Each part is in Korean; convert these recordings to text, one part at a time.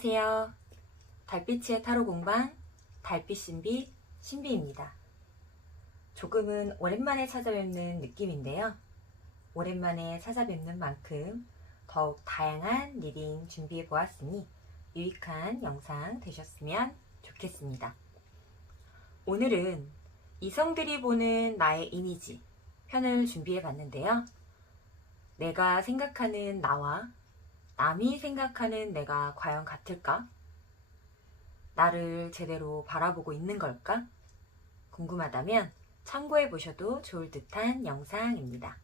안녕하세요. 달빛의 타로 공방 달빛 신비 신비입니다. 조금은 오랜만에 찾아뵙는 느낌인데요. 오랜만에 찾아뵙는 만큼 더욱 다양한 리딩 준비해 보았으니 유익한 영상 되셨으면 좋겠습니다. 오늘은 이성들이 보는 나의 이미지 편을 준비해 봤는데요. 내가 생각하는 나와 남이 생각하는 내가 과연 같을까? 나를 제대로 바라보고 있는 걸까? 궁금하다면 참고해 보셔도 좋을 듯한 영상입니다.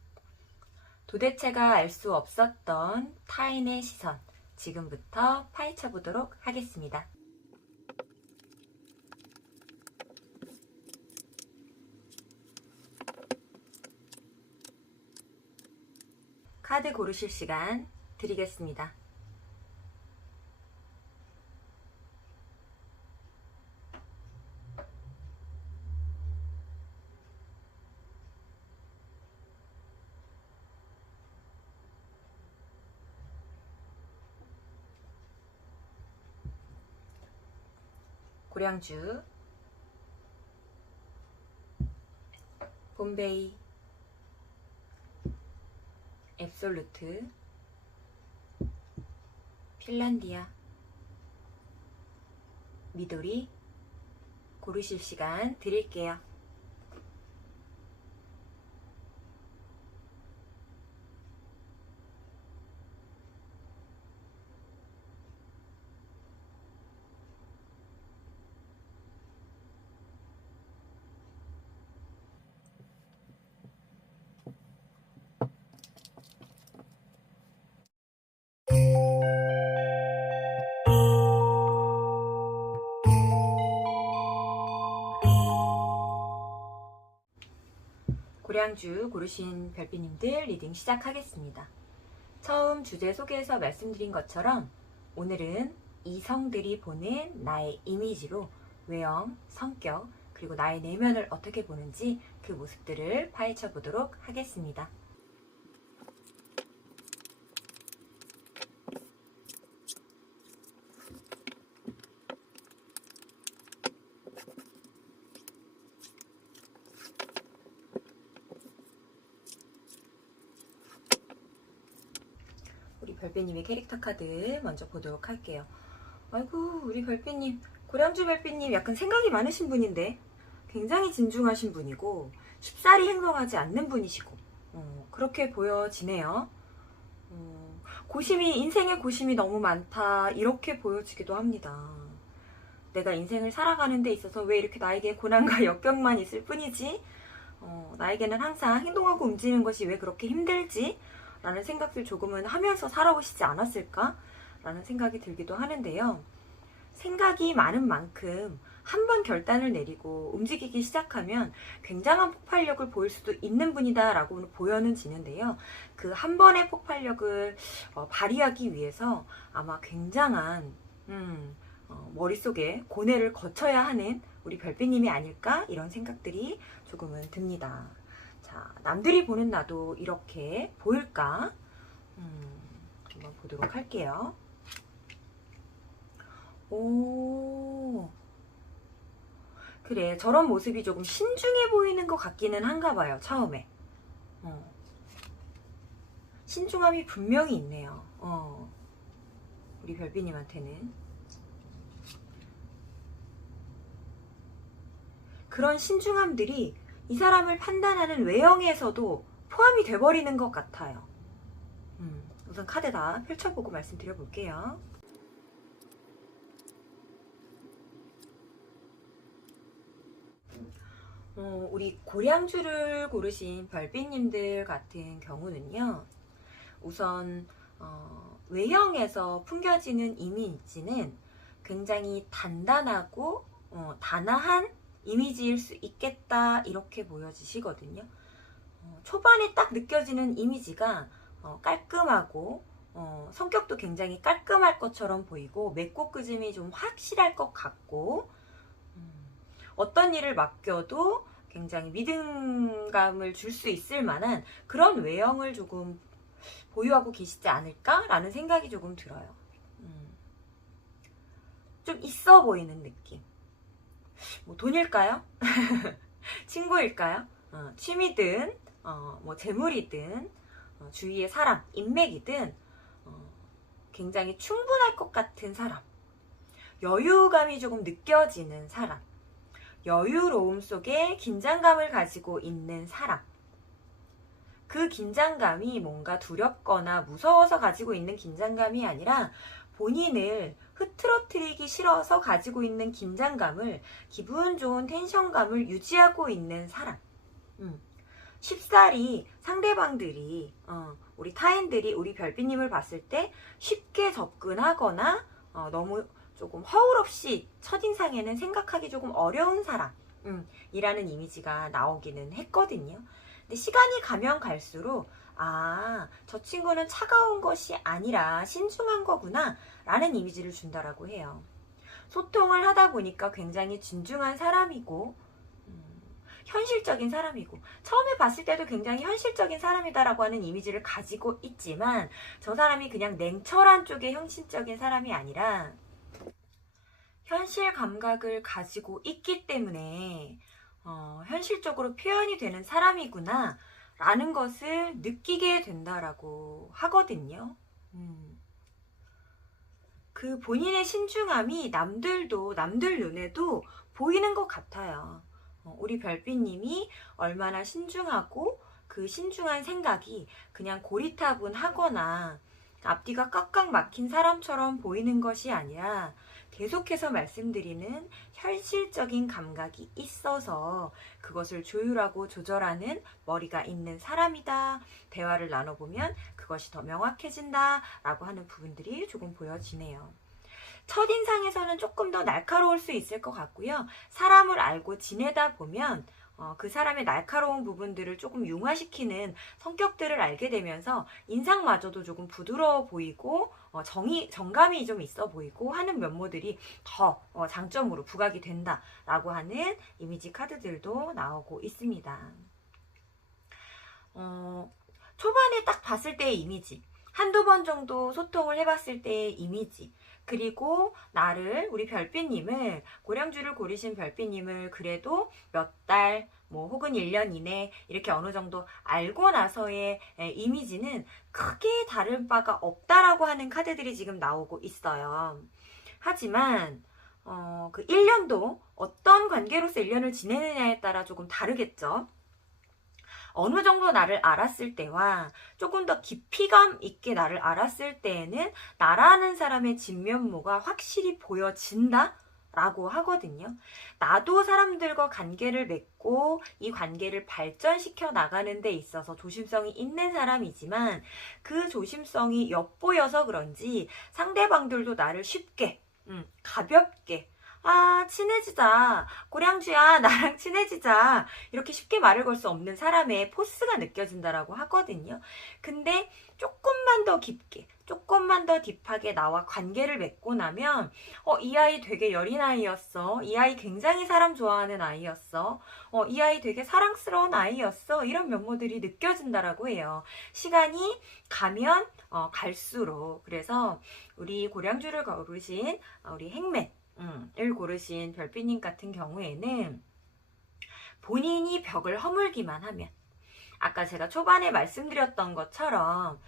도대체가 알 수 없었던 타인의 시선, 지금부터 파헤쳐 보도록 하겠습니다. 카드 고르실 시간 드리겠습니다. 고량주, 봄베이, 앱솔루트, 핀란디아, 미도리 고르실 시간 드릴게요. 고량주 고르신 별빛님들 리딩 시작하겠습니다. 처음 주제 소개에서 말씀드린 것처럼 오늘은 이성들이 보는 나의 이미지로 외형, 성격, 그리고 나의 내면을 어떻게 보는지 그 모습들을 파헤쳐 보도록 하겠습니다. 우리 별빛님의 캐릭터 카드 먼저 보도록 할게요. 아이고, 우리 별빛님, 고량주 별빛님 약간 생각이 많으신 분인데 굉장히 진중하신 분이고 쉽사리 행동하지 않는 분이시고 그렇게 보여지네요. 인생의 고심이 너무 많다 이렇게 보여지기도 합니다. 내가 인생을 살아가는 데 있어서 왜 이렇게 나에게 고난과 역경만 있을 뿐이지? 나에게는 항상 행동하고 움직이는 것이 왜 그렇게 힘들지? 라는 생각들 조금은 하면서 살아오시지 않았을까? 라는 생각이 들기도 하는데요. 생각이 많은 만큼 한 번 결단을 내리고 움직이기 시작하면 굉장한 폭발력을 보일 수도 있는 분이다 라고 보여지는데요. 그 한 번의 폭발력을 발휘하기 위해서 아마 굉장한 머릿속에 고뇌를 거쳐야 하는 우리 별빛님이 아닐까 이런 생각들이 조금은 듭니다. 자, 남들이 보는 나도 이렇게 보일까? 한번 보도록 할게요. 오, 그래, 저런 모습이 조금 신중해 보이는 것 같기는 한가 봐요, 처음에. 신중함이 분명히 있네요. 우리 별빛님한테는. 그런 신중함들이 이 사람을 판단하는 외형에서도 포함이 돼버리는 것 같아요. 우선 카드 다 펼쳐보고 말씀드려볼게요. 우리 고량주를 고르신 별빛님들 같은 경우는요. 우선 외형에서 풍겨지는 이미지는 굉장히 단단하고 단아한 이미지일 수 있겠다 이렇게 보여지시거든요. 초반에 딱 느껴지는 이미지가 깔끔하고 성격도 굉장히 깔끔할 것처럼 보이고 맺고 끄짐이 좀 확실할 것 같고 어떤 일을 맡겨도 굉장히 믿음감을 줄 수 있을 만한 그런 외형을 조금 보유하고 계시지 않을까라는 생각이 조금 들어요. 좀 있어 보이는 느낌. 뭐 돈일까요? 친구일까요? 취미든 뭐 재물이든 주위의 사람, 인맥이든 굉장히 충분할 것 같은 사람, 여유감이 조금 느껴지는 사람, 여유로움 속에 긴장감을 가지고 있는 사람, 그 긴장감이 뭔가 두렵거나 무서워서 가지고 있는 긴장감이 아니라 본인을 흐트러뜨리기 싫어서 가지고 있는 긴장감을, 기분 좋은 텐션감을 유지하고 있는 사람. 쉽사리 상대방들이 우리 타인들이 우리 별빛님을 봤을 때 쉽게 접근하거나 너무 조금 허울 없이 첫인상에는 생각하기 조금 어려운 사람 이라는 이미지가 나오기는 했거든요. 근데 시간이 가면 갈수록 저 친구는 차가운 것이 아니라 신중한 거구나 라는 이미지를 준다라고 해요. 소통을 하다 보니까 굉장히 진중한 사람이고 현실적인 사람이고, 처음에 봤을 때도 굉장히 현실적인 사람이다라고 하는 이미지를 가지고 있지만 저 사람이 그냥 냉철한 쪽의 현실적인 사람이 아니라 현실 감각을 가지고 있기 때문에 현실적으로 표현이 되는 사람이구나 라는 것을 느끼게 된다라고 하거든요. 그 본인의 신중함이 남들 눈에도 보이는 것 같아요. 우리 별빛님이 얼마나 신중하고 그 신중한 생각이 그냥 고리타분하거나 앞뒤가 꽉꽉 막힌 사람처럼 보이는 것이 아니라 계속해서 말씀드리는 현실적인 감각이 있어서 그것을 조율하고 조절하는 머리가 있는 사람이다. 대화를 나눠보면 그것이 더 명확해진다 라고 하는 부분들이 조금 보여지네요. 첫인상에서는 조금 더 날카로울 수 있을 것 같고요. 사람을 알고 지내다 보면 그 사람의 날카로운 부분들을 조금 융화시키는 성격들을 알게 되면서 인상마저도 조금 부드러워 보이고 정감이 좀 있어 보이고 하는 면모들이 더 장점으로 부각이 된다라고 하는 이미지 카드들도 나오고 있습니다. 초반에 딱 봤을 때의 이미지, 한두 번 정도 소통을 해봤을 때의 이미지, 그리고 나를, 우리 별빛님을, 고량주를 고르신 별빛님을 그래도 몇 달, 뭐 혹은 1년 이내 이렇게 어느 정도 알고 나서의 이미지는 크게 다른 바가 없다라고 하는 카드들이 지금 나오고 있어요. 하지만 그 1년도 어떤 관계로서 1년을 지내느냐에 따라 조금 다르겠죠. 어느 정도 나를 알았을 때와 조금 더 깊이감 있게 나를 알았을 때에는 나라는 사람의 진면모가 확실히 보여진다 라고 하거든요. 나도 사람들과 관계를 맺고 이 관계를 발전시켜 나가는 데 있어서 조심성이 있는 사람이지만 그 조심성이 엿보여서 그런지 상대방들도 나를 쉽게 가볍게 친해지자, 고량주야 나랑 친해지자, 이렇게 쉽게 말을 걸 수 없는 사람의 포스가 느껴진다라고 하거든요. 근데 조금만 더 깊게, 조금만 더 딥하게 나와 관계를 맺고 나면 이 아이 되게 여린 아이였어, 이 아이 굉장히 사람 좋아하는 아이였어, 이 아이 되게 사랑스러운 아이였어, 이런 면모들이 느껴진다라고 해요. 시간이 가면 갈수록. 그래서 우리 고량주를 고르신 우리 행맨 을 고르신 별빛님 같은 경우에는 본인이 벽을 허물기만 하면, 아까 제가 초반에 말씀드렸던 것처럼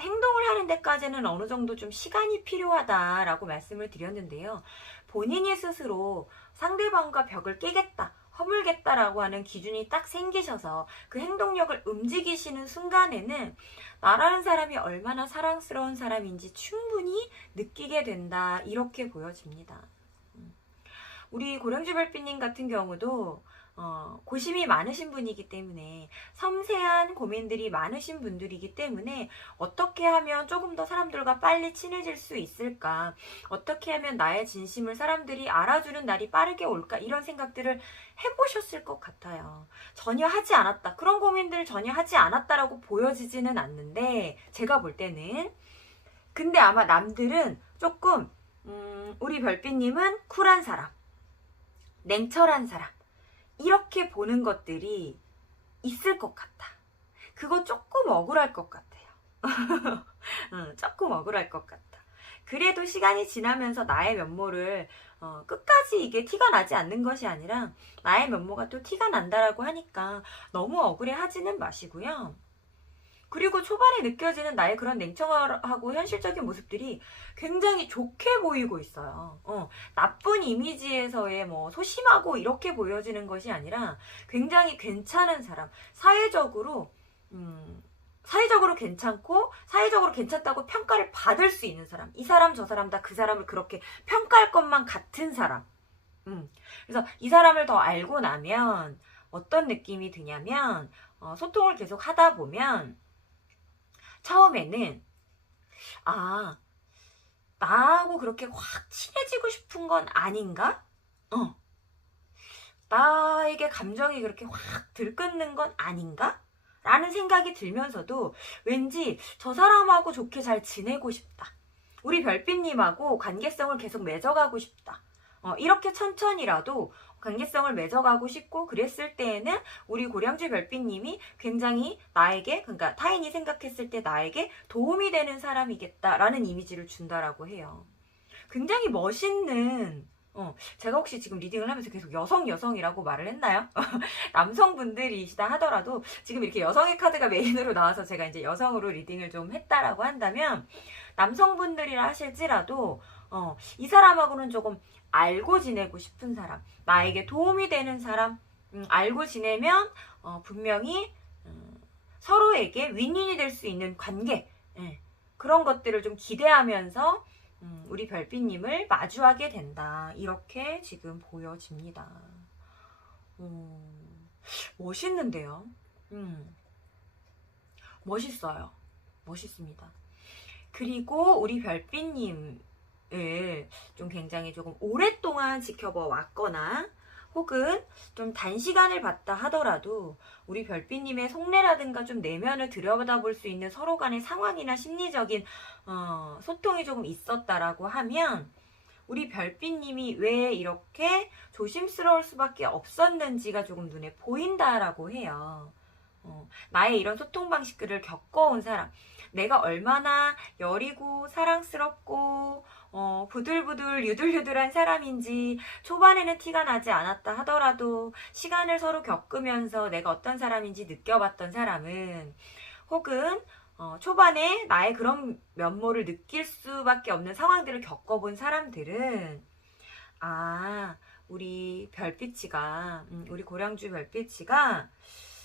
행동을 하는 데까지는 어느 정도 좀 시간이 필요하다라고 말씀을 드렸는데요. 본인이 스스로 상대방과 벽을 깨겠다, 허물겠다라고 하는 기준이 딱 생기셔서 그 행동력을 움직이시는 순간에는 나라는 사람이 얼마나 사랑스러운 사람인지 충분히 느끼게 된다, 이렇게 보여집니다. 우리 고량주 별빛님 같은 경우도 고심이 많으신 분이기 때문에, 섬세한 고민들이 많으신 분들이기 때문에 어떻게 하면 조금 더 사람들과 빨리 친해질 수 있을까, 어떻게 하면 나의 진심을 사람들이 알아주는 날이 빠르게 올까, 이런 생각들을 해보셨을 것 같아요. 전혀 하지 않았다, 그런 고민들을 전혀 하지 않았다라고 보여지지는 않는데, 제가 볼 때는. 근데 아마 남들은 조금 우리 별빛님은 쿨한 사람, 냉철한 사람, 이렇게 보는 것들이 있을 것 같아. 그거 조금 억울할 것 같아요. 조금 억울할 것 같아. 그래도 시간이 지나면서 나의 면모를 끝까지 이게 티가 나지 않는 것이 아니라 나의 면모가 또 티가 난다라고 하니까 너무 억울해 하지는 마시고요. 그리고 초반에 느껴지는 나의 그런 냉정하고 현실적인 모습들이 굉장히 좋게 보이고 있어요. 나쁜 이미지에서의 뭐 소심하고 이렇게 보여지는 것이 아니라 굉장히 괜찮은 사람, 사회적으로 괜찮고 사회적으로 괜찮다고 평가를 받을 수 있는 사람, 이 사람 저 사람 다 그 사람을 그렇게 평가할 것만 같은 사람. 그래서 이 사람을 더 알고 나면 어떤 느낌이 드냐면 소통을 계속 하다 보면 처음에는 나하고 그렇게 확 친해지고 싶은 건 아닌가? 나에게 감정이 그렇게 확 들끓는 건 아닌가? 라는 생각이 들면서도 왠지 저 사람하고 좋게 잘 지내고 싶다. 우리 별빛님하고 관계성을 계속 맺어가고 싶다. 이렇게 천천히라도 관계성을 맺어가고 싶고 그랬을 때에는 우리 고량주 별빛님이 굉장히 나에게, 그러니까 타인이 생각했을 때 나에게 도움이 되는 사람이겠다라는 이미지를 준다라고 해요. 굉장히 멋있는, 제가 혹시 지금 리딩을 하면서 계속 여성이라고 말을 했나요? 남성분들이시다 하더라도 지금 이렇게 여성의 카드가 메인으로 나와서 제가 이제 여성으로 리딩을 좀 했다라고 한다면 남성분들이라 하실지라도 이 사람하고는 조금 알고 지내고 싶은 사람, 나에게 도움이 되는 사람, 알고 지내면 분명히 서로에게 윈윈이 될 수 있는 관계, 그런 것들을 좀 기대하면서 우리 별빛님을 마주하게 된다. 이렇게 지금 보여집니다. 멋있는데요. 멋있어요. 멋있습니다. 그리고 우리 별빛님을 좀 굉장히 조금 오랫동안 지켜봐 왔거나 혹은 좀 단시간을 봤다 하더라도 우리 별빛님의 속내라든가 좀 내면을 들여다볼 수 있는 서로 간의 상황이나 심리적인 소통이 조금 있었다라고 하면 우리 별빛님이 왜 이렇게 조심스러울 수밖에 없었는지가 조금 눈에 보인다라고 해요. 나의 이런 소통 방식들을 겪어온 사람, 내가 얼마나 여리고 사랑스럽고 부들부들 유들유들한 사람인지 초반에는 티가 나지 않았다 하더라도 시간을 서로 겪으면서 내가 어떤 사람인지 느껴봤던 사람은, 혹은 초반에 나의 그런 면모를 느낄 수밖에 없는 상황들을 겪어본 사람들은 우리 별빛이가 우리 고량주 별빛이가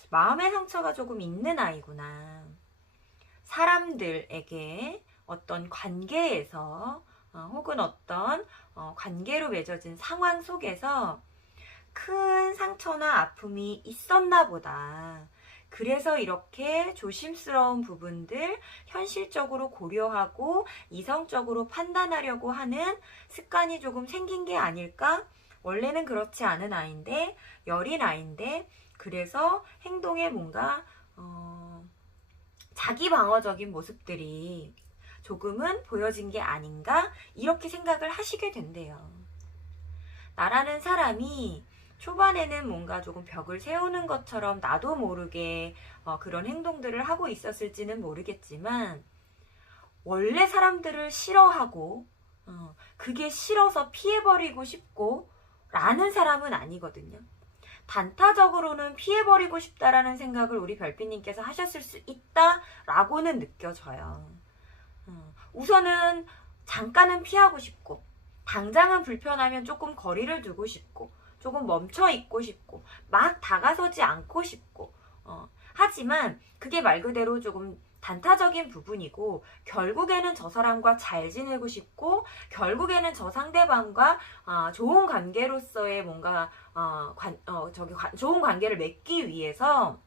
마음의 상처가 조금 있는 아이구나. 사람들에게 어떤 관계에서 혹은 어떤 관계로 맺어진 상황 속에서 큰 상처나 아픔이 있었나 보다. 그래서 이렇게 조심스러운 부분들 현실적으로 고려하고 이성적으로 판단하려고 하는 습관이 조금 생긴 게 아닐까? 원래는 그렇지 않은 아이인데, 여린 아이인데, 그래서 행동에 뭔가 자기 방어적인 모습들이 조금은 보여진 게 아닌가? 이렇게 생각을 하시게 된대요. 나라는 사람이 초반에는 뭔가 조금 벽을 세우는 것처럼 나도 모르게 그런 행동들을 하고 있었을지는 모르겠지만, 원래 사람들을 싫어하고 그게 싫어서 피해버리고 싶고 라는 사람은 아니거든요. 단타적으로는 피해버리고 싶다라는 생각을 우리 별빛님께서 하셨을 수 있다라고는 느껴져요. 우선은 잠깐은 피하고 싶고, 당장은 불편하면 조금 거리를 두고 싶고, 조금 멈춰 있고 싶고, 막 다가서지 않고 싶고, 하지만 그게 말 그대로 조금 단타적인 부분이고, 결국에는 저 사람과 잘 지내고 싶고, 결국에는 저 상대방과 좋은 관계로서의 뭔가 좋은 관계를 맺기 위해서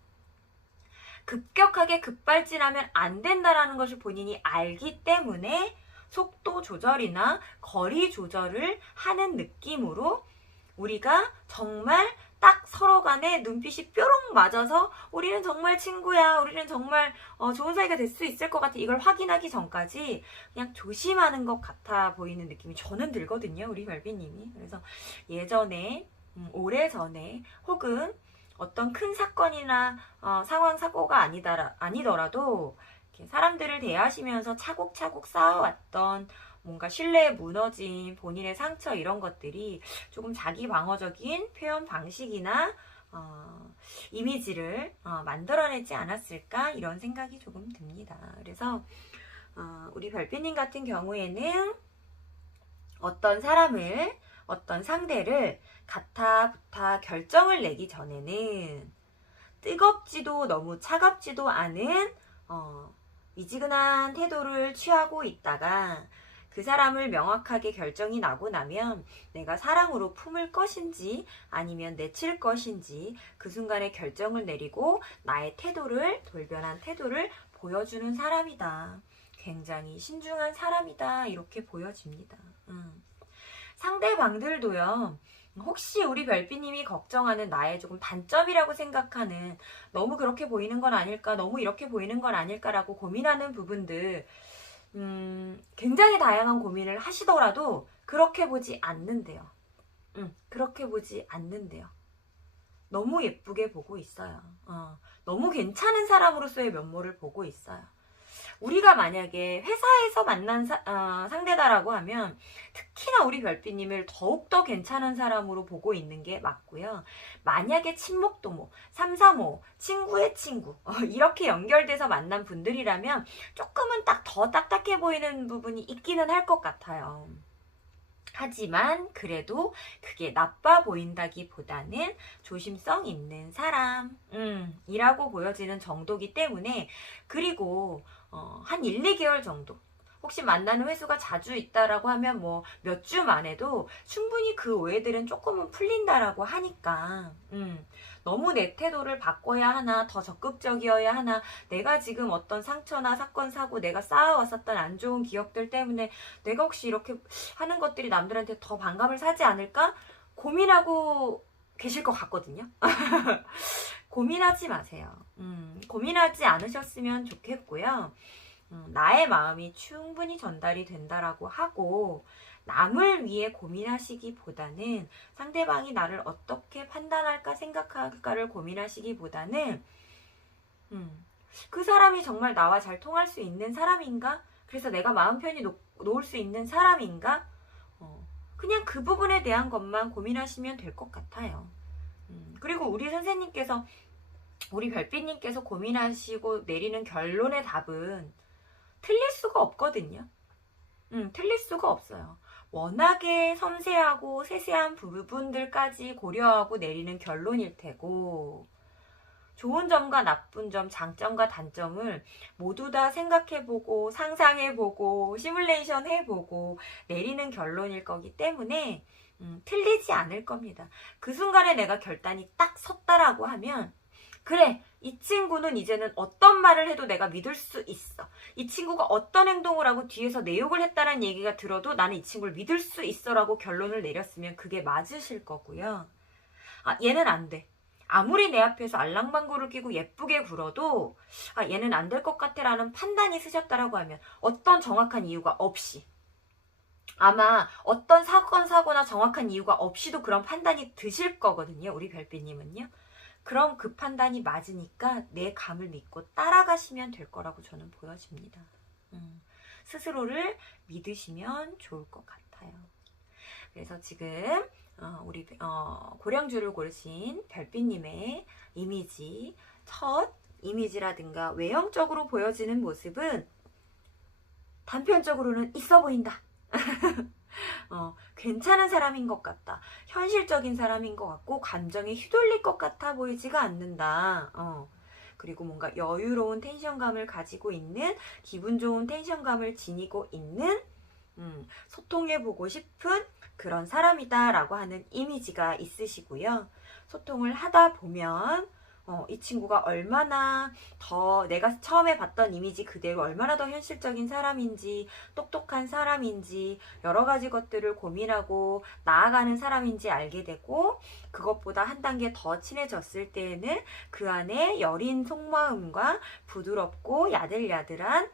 급격하게 급발진하면 안 된다라는 것을 본인이 알기 때문에 속도 조절이나 거리 조절을 하는 느낌으로 우리가 정말 딱 서로 간에 눈빛이 뾰롱 맞아서 우리는 정말 친구야, 우리는 정말 좋은 사이가 될 수 있을 것 같아, 이걸 확인하기 전까지 그냥 조심하는 것 같아 보이는 느낌이 저는 들거든요, 우리 별빛님이. 그래서 예전에 오래전에 혹은 어떤 큰 사건이나 상황 사고가 아니더라도 이렇게 사람들을 대하시면서 차곡차곡 쌓아왔던 뭔가 신뢰에 무너진 본인의 상처 이런 것들이 조금 자기 방어적인 표현 방식이나 이미지를 만들어내지 않았을까 이런 생각이 조금 듭니다. 그래서 우리 별빛님 같은 경우에는 어떤 사람을 어떤 상대를 가타부타 결정을 내기 전에는 뜨겁지도 너무 차갑지도 않은 미지근한 태도를 취하고 있다가 그 사람을 명확하게 결정이 나고 나면 내가 사랑으로 품을 것인지 아니면 내칠 것인지 그 순간에 결정을 내리고 나의 태도를 돌변한 태도를 보여주는 사람이다. 굉장히 신중한 사람이다. 이렇게 보여집니다. 상대방들도요. 혹시 우리 별빛님이 걱정하는 나의 조금 단점이라고 생각하는 너무 그렇게 보이는 건 아닐까, 너무 이렇게 보이는 건 아닐까라고 고민하는 부분들 굉장히 다양한 고민을 하시더라도 그렇게 보지 않는데요. 그렇게 보지 않는데요. 너무 예쁘게 보고 있어요. 너무 괜찮은 사람으로서의 면모를 보고 있어요. 우리가 만약에 회사에서 만난 상대다라고 하면 특히나 우리 별빛님을 더욱더 괜찮은 사람으로 보고 있는 게 맞고요. 만약에 친목도모, 삼삼오, 친구의 친구 이렇게 연결돼서 만난 분들이라면 조금은 더 딱딱해 보이는 부분이 있기는 할 것 같아요. 하지만 그래도 그게 나빠 보인다기보다는 조심성 있는 사람 이라고 보여지는 정도기 때문에 그리고 한 1, 2개월 정도 혹시 만나는 횟수가 자주 있다라고 하면 뭐 몇 주 만에도 충분히 그 오해들은 조금은 풀린다라고 하니까 너무 내 태도를 바꿔야 하나 더 적극적이어야 하나 내가 지금 어떤 상처나 사건 사고 내가 쌓아왔었던 안 좋은 기억들 때문에 내가 혹시 이렇게 하는 것들이 남들한테 더 반감을 사지 않을까 고민하고 계실 것 같거든요. 고민하지 마세요. 고민하지 않으셨으면 좋겠고요. 나의 마음이 충분히 전달이 된다라고 하고 남을 위해 고민하시기보다는 상대방이 나를 어떻게 판단할까 생각할까를 고민하시기보다는 그 사람이 정말 나와 잘 통할 수 있는 사람인가? 그래서 내가 마음 편히 놓을 수 있는 사람인가? 그냥 그 부분에 대한 것만 고민하시면 될 것 같아요. 그리고 우리 선생님께서 우리 별빛님께서 고민하시고 내리는 결론의 답은 틀릴 수가 없거든요. 틀릴 수가 없어요. 워낙에 섬세하고 세세한 부분들까지 고려하고 내리는 결론일 테고 좋은 점과 나쁜 점, 장점과 단점을 모두 다 생각해보고 상상해보고 시뮬레이션 해보고 내리는 결론일 거기 때문에 틀리지 않을 겁니다. 그 순간에 내가 결단이 딱 섰다라고 하면 그래, 이 친구는 이제는 어떤 말을 해도 내가 믿을 수 있어. 이 친구가 어떤 행동을 하고 뒤에서 내 욕을 했다는 얘기가 들어도 나는 이 친구를 믿을 수 있어 라고 결론을 내렸으면 그게 맞으실 거고요. 얘는 안 돼. 아무리 내 앞에서 알랑방구를 끼고 예쁘게 굴어도 얘는 안 될 것 같아 라는 판단이 쓰셨다라고 하면 어떤 정확한 이유가 없이 아마 어떤 사고나 정확한 이유가 없이도 그런 판단이 드실 거거든요. 우리 별빛님은요. 그럼 그 판단이 맞으니까 내 감을 믿고 따라가시면 될 거라고 저는 보여집니다. 스스로를 믿으시면 좋을 것 같아요. 그래서 지금 우리 고량주를 고르신 별빛님의 이미지, 첫 이미지라든가 외형적으로 보여지는 모습은 단편적으로는 있어 보인다. 괜찮은 사람인 것 같다. 현실적인 사람인 것 같고 감정에 휘둘릴 것 같아 보이지가 않는다. 그리고 뭔가 여유로운 텐션감을 가지고 있는 기분 좋은 텐션감을 지니고 있는 소통해보고 싶은 그런 사람이다 라고 하는 이미지가 있으시고요. 소통을 하다 보면 이 친구가 얼마나 더 내가 처음에 봤던 이미지 그대로 얼마나 더 현실적인 사람인지 똑똑한 사람인지 여러 가지 것들을 고민하고 나아가는 사람인지 알게 되고 그것보다 한 단계 더 친해졌을 때에는 그 안에 여린 속마음과 부드럽고 야들야들한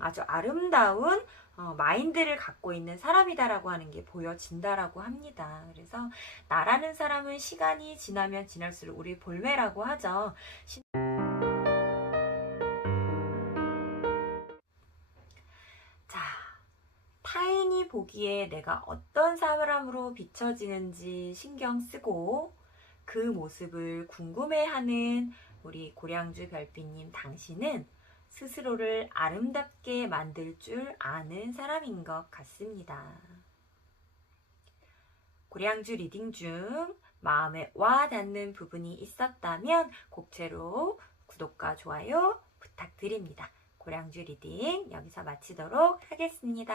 아주 아름다운 마인드를 갖고 있는 사람이다라고 하는 게 보여진다라고 합니다. 그래서 나라는 사람은 시간이 지나면 지날수록 우리 볼매라고 하죠. 자, 타인이 남이 보기에 내가 어떤 사람으로 비춰지는지 신경 쓰고 그 모습을 궁금해하는 우리 고량주 별빛님 당신은 스스로를 아름답게 만들 줄 아는 사람인 것 같습니다. 고량주 리딩 중 마음에 와 닿는 부분이 있었다면 곡채로 구독과 좋아요 부탁드립니다. 고량주 리딩 여기서 마치도록 하겠습니다.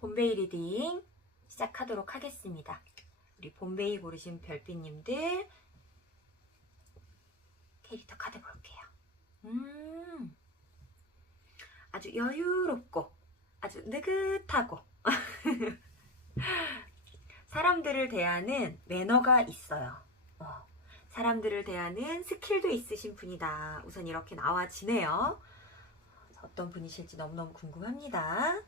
봄베이 리딩 시작하도록 하겠습니다. 우리 봄베이 고르신 별빛님들 캐릭터 카드 볼게요. 아주 여유롭고 아주 느긋하고 사람들을 대하는 매너가 있어요. 사람들을 대하는 스킬도 있으신 분이다. 우선 이렇게 나와지네요. 어떤 분이실지 너무너무 궁금합니다.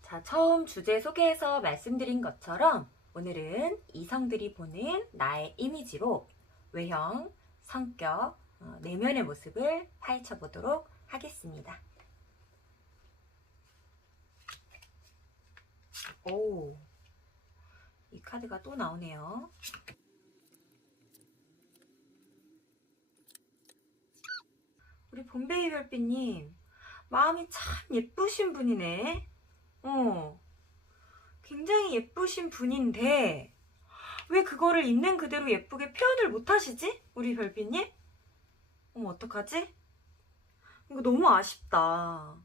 자, 처음 주제 소개에서 말씀드린 것처럼 오늘은 이성들이 보는 나의 이미지로 외형, 성격, 내면의 모습을 파헤쳐 보도록 하겠습니다. 오, 이 카드가 또 나오네요. 우리 봄베이 별빛님, 마음이 참 예쁘신 분이네. 굉장히 예쁘신 분인데 왜 그거를 있는 그대로 예쁘게 표현을 못하시지? 우리 별빛님? 어떡하지? 이거 너무 아쉽다.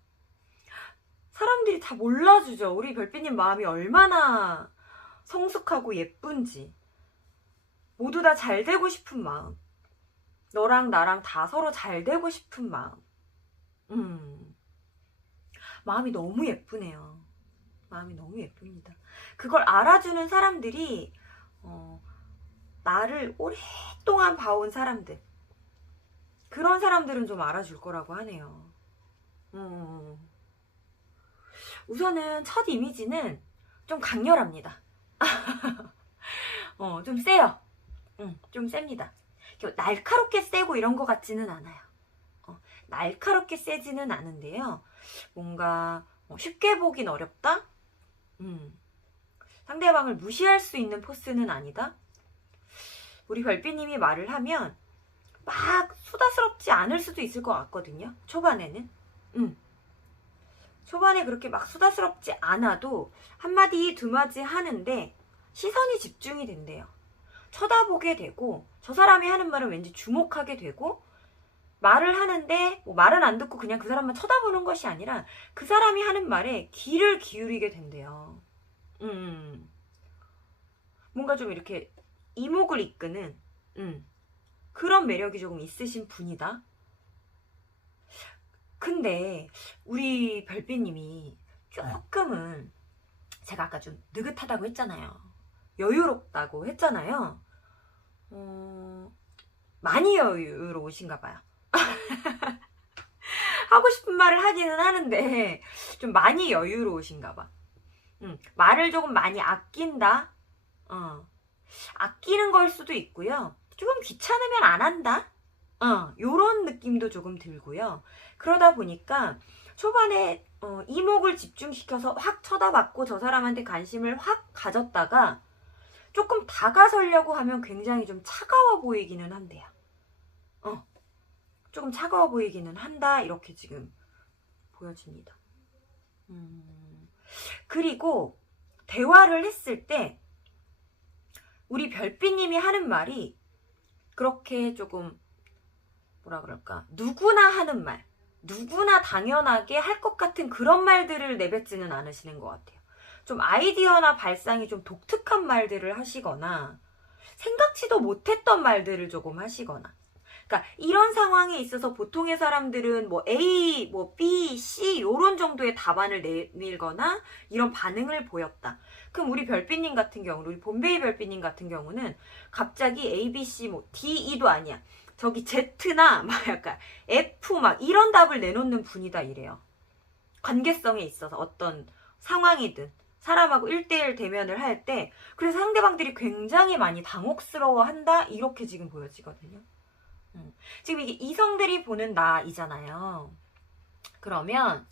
사람들이 다 몰라주죠. 우리 별빛님 마음이 얼마나 성숙하고 예쁜지. 모두 다 잘 되고 싶은 마음. 너랑 나랑 다 서로 잘 되고 싶은 마음. 마음이 너무 예쁘네요. 마음이 너무 예쁩니다. 그걸 알아주는 사람들이 나를 오랫동안 봐온 사람들, 그런 사람들은 좀 알아줄 거라고 하네요. 우선은 첫 이미지는 좀 강렬합니다. 좀 세요. 좀 셉니다. 날카롭게 세고 이런 것 같지는 않아요. 날카롭게 세지는 않은데요. 뭔가 쉽게 보긴 어렵다? 상대방을 무시할 수 있는 포스는 아니다? 우리 별빛님이 말을 하면 막 수다스럽지 않을 수도 있을 것 같거든요. 초반에는. 초반에 그렇게 막 수다스럽지 않아도 한마디 두마디 하는데 시선이 집중이 된대요. 쳐다보게 되고 저 사람이 하는 말은 왠지 주목하게 되고 말을 하는데 뭐 말은 안 듣고 그냥 그 사람만 쳐다보는 것이 아니라 그 사람이 하는 말에 귀를 기울이게 된대요. 뭔가 좀 이렇게 이목을 이끄는 그런 매력이 조금 있으신 분이다. 근데 우리 별빛님이 조금은 제가 아까 좀 느긋하다고 했잖아요. 여유롭다고 했잖아요. 많이 여유로우신가 봐요. 하고 싶은 말을 하기는 하는데 좀 많이 여유로우신가 봐. 말을 조금 많이 아낀다. 아끼는 걸 수도 있고요. 조금 귀찮으면 안 한다. 요런 느낌도 조금 들고요. 그러다 보니까 초반에 이목을 집중시켜서 확 쳐다봤고 저 사람한테 관심을 확 가졌다가 조금 다가서려고 하면 굉장히 좀 차가워 보이기는 한데요. 조금 차가워 보이기는 한다. 이렇게 지금 보여집니다. 그리고 대화를 했을 때 우리 별빛님이 하는 말이 그렇게 조금 뭐라 그럴까, 누구나 하는 말, 누구나 당연하게 할 것 같은 그런 말들을 내뱉지는 않으시는 것 같아요. 좀 아이디어나 발상이 좀 독특한 말들을 하시거나 생각지도 못했던 말들을 조금 하시거나, 그러니까 이런 상황에 있어서 보통의 사람들은 뭐 A, 뭐 B, C 요런 정도의 답안을 내밀거나 이런 반응을 보였다. 그럼 우리 별빛님 같은 경우, 우리 본베이 별빛님 같은 경우는 갑자기 A, B, C, 뭐 D, E도 아니야. 저기 Z나 막 약간 F 막 이런 답을 내놓는 분이다 이래요. 관계성에 있어서 어떤 상황이든 사람하고 1대1 대면을 할 때, 그래서 상대방들이 굉장히 많이 당혹스러워한다 이렇게 지금 보여지거든요. 지금 이게 이성들이 보는 나이잖아요. 그러면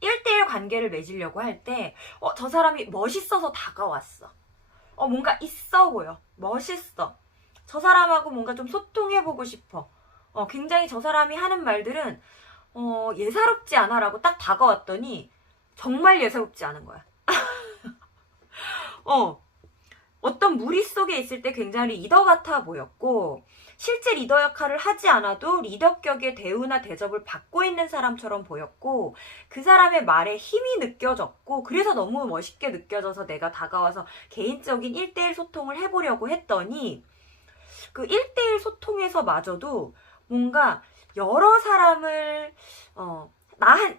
1대1 관계를 맺으려고 할 때 저 사람이 멋있어서 다가왔어. 뭔가 있어 보여. 멋있어. 저 사람하고 뭔가 좀 소통해보고 싶어. 굉장히 저 사람이 하는 말들은 예사롭지 않아 라고 딱 다가왔더니 정말 예사롭지 않은 거야. 어떤 무리 속에 있을 때 굉장히 리더 같아 보였고, 실제 리더 역할을 하지 않아도 리더격의 대우나 대접을 받고 있는 사람처럼 보였고, 그 사람의 말에 힘이 느껴졌고, 그래서 너무 멋있게 느껴져서 내가 다가와서 개인적인 1대1 소통을 해보려고 했더니, 그 1대1 소통에서마저도 뭔가 여러 사람을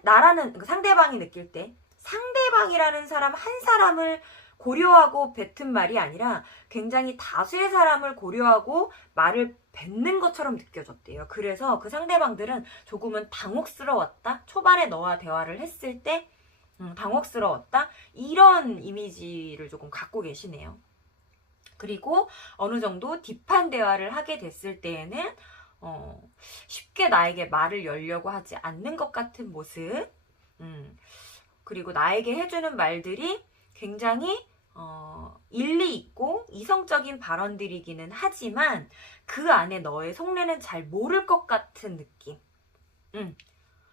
나라는 상대방이 느낄 때 상대방이라는 사람 한 사람을 고려하고 뱉은 말이 아니라 굉장히 다수의 사람을 고려하고 말을 뱉는 것처럼 느껴졌대요. 그래서 그 상대방들은 조금은 당혹스러웠다. 초반에 너와 대화를 했을 때 당혹스러웠다. 이런 이미지를 조금 갖고 계시네요. 그리고 어느 정도 딥한 대화를 하게 됐을 때에는 쉽게 나에게 말을 열려고 하지 않는 것 같은 모습, 그리고 나에게 해주는 말들이 굉장히 일리 있고 이성적인 발언들이기는 하지만 그 안에 너의 속내는 잘 모를 것 같은 느낌.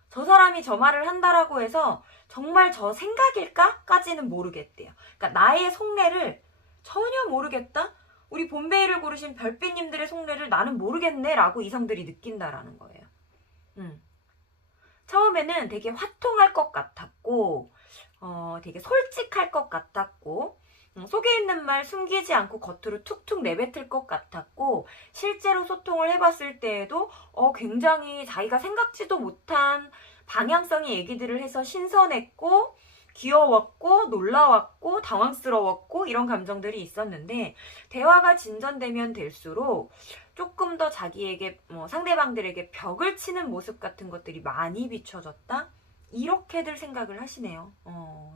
저 사람이 저 말을 한다라고 해서 정말 저 생각일까? 까지는 모르겠대요. 그러니까 나의 속내를 전혀 모르겠다? 우리 본베이를 고르신 별빛님들의 속내를 나는 모르겠네 라고 이성들이 느낀다라는 거예요. 처음에는 되게 화통할 것 같았고 되게 솔직할 것 같았고 속에 있는 말 숨기지 않고 겉으로 툭툭 내뱉을 것 같았고, 실제로 소통을 해봤을 때에도 굉장히 자기가 생각지도 못한 방향성의 얘기들을 해서 신선했고 귀여웠고 놀라웠고 당황스러웠고 이런 감정들이 있었는데, 대화가 진전되면 될수록 조금 더 자기에게 상대방들에게 벽을 치는 모습 같은 것들이 많이 비춰졌다? 이렇게들 생각을 하시네요.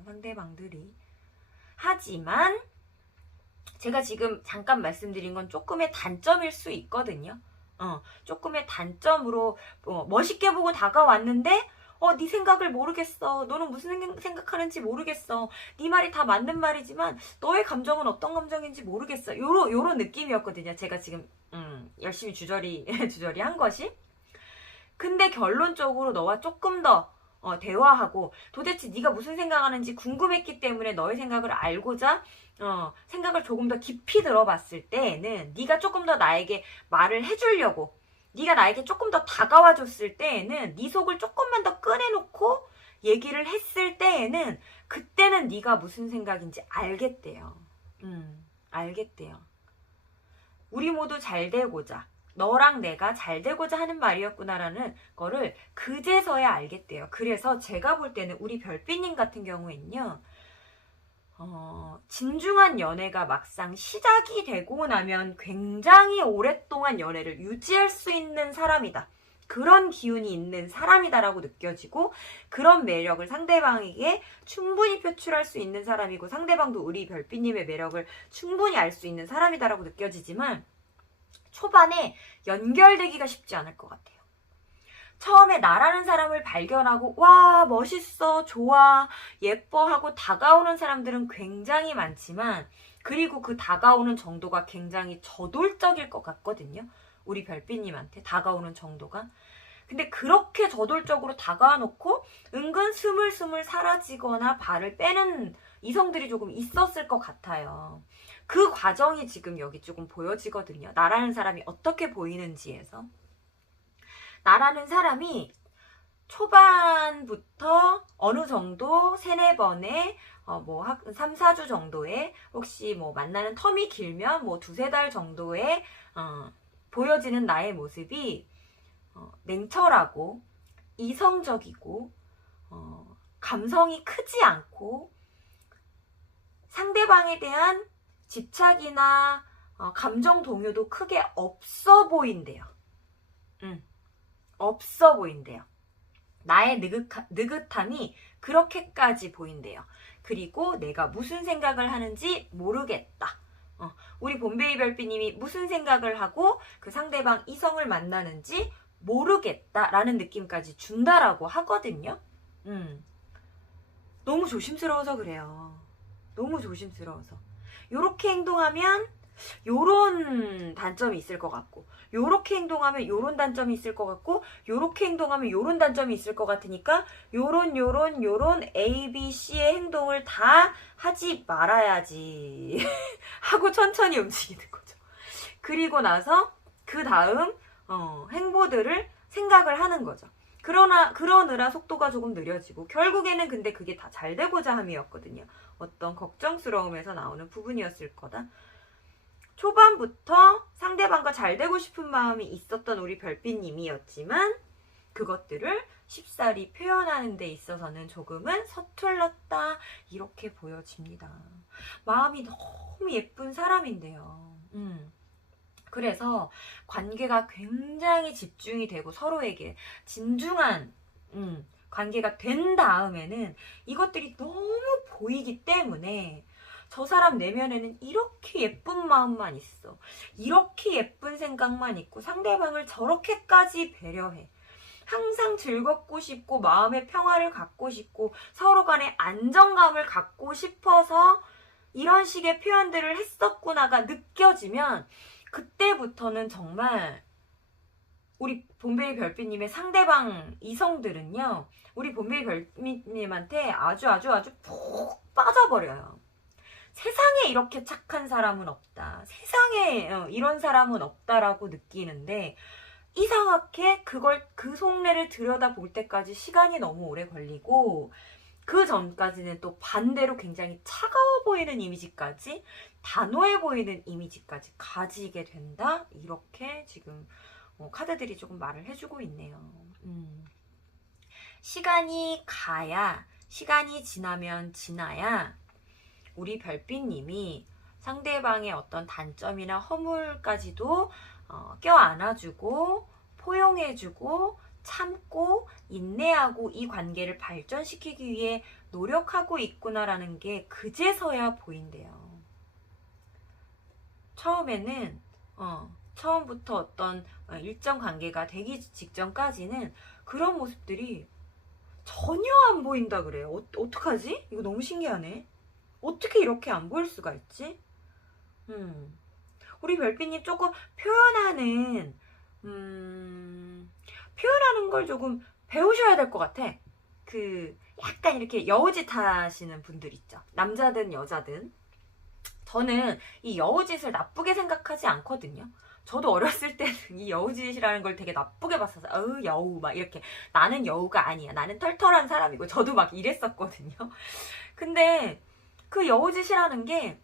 상대방들이. 하지만 제가 지금 잠깐 말씀드린 건 조금의 단점일 수 있거든요. 조금의 단점으로 멋있게 보고 다가왔는데 네 생각을 모르겠어. 너는 무슨 생각하는지 모르겠어. 네 말이 다 맞는 말이지만 너의 감정은 어떤 감정인지 모르겠어. 요런 느낌이었거든요. 제가 지금 열심히 주저리 한 것이. 근데 결론적으로 너와 조금 더 대화하고 도대체 네가 무슨 생각하는지 궁금했기 때문에 너의 생각을 알고자 생각을 조금 더 깊이 들어봤을 때에는, 네가 조금 더 나에게 말을 해주려고 네가 나에게 조금 더 다가와 줬을 때에는, 네 속을 조금만 더 꺼내놓고 얘기를 했을 때에는, 그때는 네가 무슨 생각인지 알겠대요. 알겠대요. 우리 모두 잘 되고자, 너랑 내가 잘 되고자 하는 말이었구나라는 거를 그제서야 알겠대요. 그래서 제가 볼 때는 우리 별빛님 같은 경우에는요, 진중한 연애가 막상 시작이 되고 나면 굉장히 오랫동안 연애를 유지할 수 있는 사람이다. 그런 기운이 있는 사람이다라고 느껴지고, 그런 매력을 상대방에게 충분히 표출할 수 있는 사람이고, 상대방도 우리 별빛님의 매력을 충분히 알 수 있는 사람이다라고 느껴지지만, 초반에 연결되기가 쉽지 않을 것 같아요. 처음에 나라는 사람을 발견하고 와 멋있어 좋아 예뻐 하고 다가오는 사람들은 굉장히 많지만, 그리고 그 다가오는 정도가 굉장히 저돌적일 것 같거든요. 우리 별빛님한테 다가오는 정도가. 근데 그렇게 저돌적으로 다가와 놓고 은근 스물스물 사라지거나 발을 빼는 이성들이 조금 있었을 것 같아요. 그 과정이 지금 여기 조금 보여지거든요. 나라는 사람이 어떻게 보이는지에서. 나라는 사람이 초반부터 어느 정도 3-4번의 뭐 3, 4주 정도의 혹시 뭐 만나는 텀이 길면 뭐 2-3달 정도의 보여지는 나의 모습이 냉철하고 이성적이고 감성이 크지 않고 상대방에 대한 집착이나 감정 동요도 크게 없어 보인대요. 없어 보인대요. 나의 느긋함이 그렇게까지 보인대요. 그리고 내가 무슨 생각을 하는지 모르겠다. 우리 봄베이 별빛님이 무슨 생각을 하고 그 상대방 이성을 만나는지 모르겠다라는 느낌까지 준다라고 하거든요. 너무 조심스러워서 그래요. 너무 조심스러워서. 요렇게 행동하면 요런 단점이 있을 것 같고, 요렇게 행동하면 요런 단점이 있을 것 같고, 요렇게 행동하면 요런 단점이 있을 것 같으니까 요런 A, B, C의 행동을 다 하지 말아야지 하고 천천히 움직이는 거죠. 그리고 나서 그 다음 행보들을 생각을 하는 거죠. 그러느라 속도가 조금 느려지고, 결국에는 근데 그게 다 잘 되고자 함이었거든요. 어떤 걱정스러움에서 나오는 부분이었을 거다. 초반부터 상대방과 잘 되고 싶은 마음이 있었던 우리 별빛님이었지만 그것들을 쉽사리 표현하는 데 있어서는 조금은 서툴렀다, 이렇게 보여집니다. 마음이 너무 예쁜 사람인데요. 그래서 관계가 굉장히 집중이 되고 서로에게 진중한 관계가 된 다음에는 이것들이 너무 보이기 때문에 저 사람 내면에는 이렇게 예쁜 마음만 있어, 이렇게 예쁜 생각만 있고 상대방을 저렇게까지 배려해, 항상 즐겁고 싶고 마음의 평화를 갖고 싶고 서로 간의 안정감을 갖고 싶어서 이런 식의 표현들을 했었구나가 느껴지면 그때부터는 정말 우리 봄베이 별빛님의 상대방 이성들은요, 우리 봄베이 별빛님한테 아주 푹 빠져버려요. 세상에 이렇게 착한 사람은 없다, 세상에 이런 사람은 없다라고 느끼는데, 이상하게 그 속내를 들여다볼 때까지 시간이 너무 오래 걸리고, 그 전까지는 또 반대로 굉장히 차가워 보이는 이미지까지, 단호해 보이는 이미지까지 가지게 된다, 이렇게 지금 카드들이 조금 말을 해주고 있네요. 시간이 가야, 시간이 지나야 우리 별빛님이 상대방의 어떤 단점이나 허물까지도 껴안아주고 포용해주고 참고 인내하고 이 관계를 발전시키기 위해 노력하고 있구나라는 게 그제서야 보인대요. 처음에는 처음부터 어떤 일정 관계가 되기 직전까지는 그런 모습들이 전혀 안 보인다 그래요. 어떡하지? 이거 너무 신기하네. 어떻게 이렇게 안 보일 수가 있지? 우리 별빛님 조금 표현하는 걸 조금 배우셔야 될 것 같아. 약간 이렇게 여우짓 하시는 분들 있죠. 남자든 여자든. 저는 이 여우짓을 나쁘게 생각하지 않거든요. 저도 어렸을 때는 이 여우짓이라는 걸 되게 나쁘게 봤어서, 여우, 막 이렇게. 나는 여우가 아니야, 나는 털털한 사람이고, 저도 막 이랬었거든요. 근데 그 여우짓이라는 게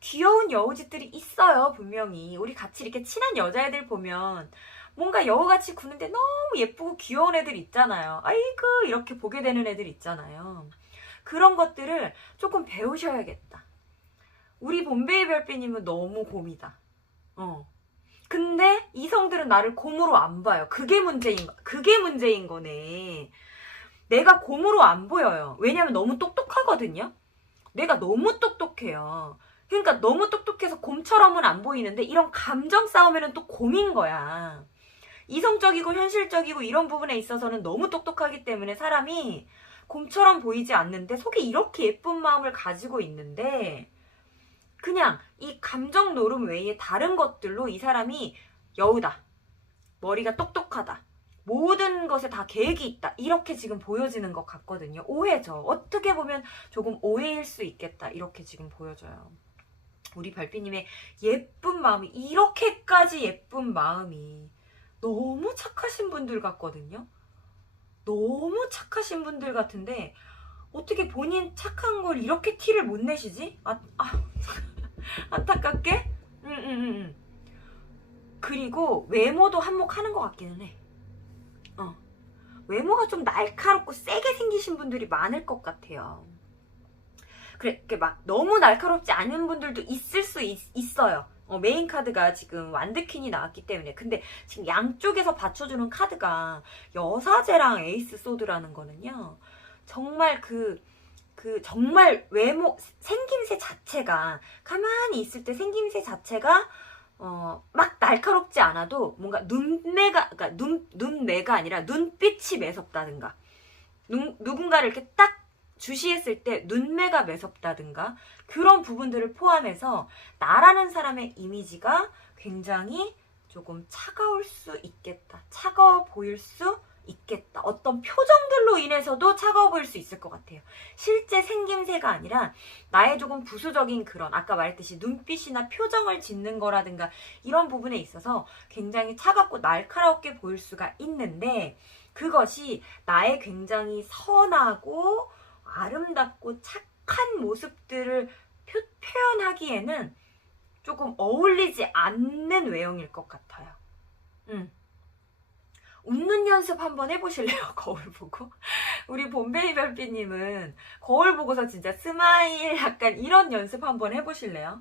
귀여운 여우짓들이 있어요, 분명히. 우리 같이 이렇게 친한 여자애들 보면 뭔가 여우같이 구는데 너무 예쁘고 귀여운 애들 있잖아요. 아이고, 이렇게 보게 되는 애들 있잖아요. 그런 것들을 조금 배우셔야겠다. 우리 봄베이 별빛님은 너무 곰이다. 근데 이성들은 나를 곰으로 안 봐요. 그게 문제인 거네. 내가 곰으로 안 보여요. 왜냐면 너무 똑똑하거든요. 내가 너무 똑똑해요. 그러니까 너무 똑똑해서 곰처럼은 안 보이는데, 이런 감정 싸움에는 또 곰인 거야. 이성적이고 현실적이고 이런 부분에 있어서는 너무 똑똑하기 때문에 사람이 곰처럼 보이지 않는데 속에 이렇게 예쁜 마음을 가지고 있는데, 그냥 이 감정 노름 외에 다른 것들로 이 사람이 여우다, 머리가 똑똑하다, 모든 것에 다 계획이 있다, 이렇게 지금 보여지는 것 같거든요. 오해죠. 어떻게 보면 조금 오해일 수 있겠다, 이렇게 지금 보여져요. 우리 별빛님의 예쁜 마음이, 이렇게까지 예쁜 마음이 너무 착하신 분들 같거든요. 너무 착하신 분들 같은데 어떻게 본인 착한 걸 이렇게 티를 못 내시지? 안타깝게? 그리고 외모도 한몫하는 것 같기는 해. 외모가 좀 날카롭고 세게 생기신 분들이 많을 것 같아요. 그렇게 막 너무 날카롭지 않은 분들도 있을 수 있어요. 메인 카드가 지금 완드퀸이 나왔기 때문에. 근데 지금 양쪽에서 받쳐주는 카드가 여사제랑 에이스 소드라는 거는요. 정말 정말 외모, 생김새 자체가, 가만히 있을 때 생김새 자체가 막 날카롭지 않아도 뭔가 그러니까 눈매가 아니라 눈빛이 매섭다든가, 누군가를 이렇게 딱 주시했을 때 눈매가 매섭다든가, 그런 부분들을 포함해서 나라는 사람의 이미지가 굉장히 조금 차가울 수 있겠다. 차가워 보일 수 있겠다. 어떤 표정들로 인해서도 차가워 보일 수 있을 것 같아요. 실제 생김새가 아니라 나의 조금 부수적인 그런, 아까 말했듯이 눈빛이나 표정을 짓는 거라든가 이런 부분에 있어서 굉장히 차갑고 날카롭게 보일 수가 있는데, 그것이 나의 굉장히 선하고 아름답고 착한 모습들을 표현하기에는 조금 어울리지 않는 외형일 것 같아요. 웃는 연습 한번 해보실래요? 거울 보고. 우리 봄베이 별빛님은 거울 보고서 진짜 스마일 약간 이런 연습 한번 해보실래요?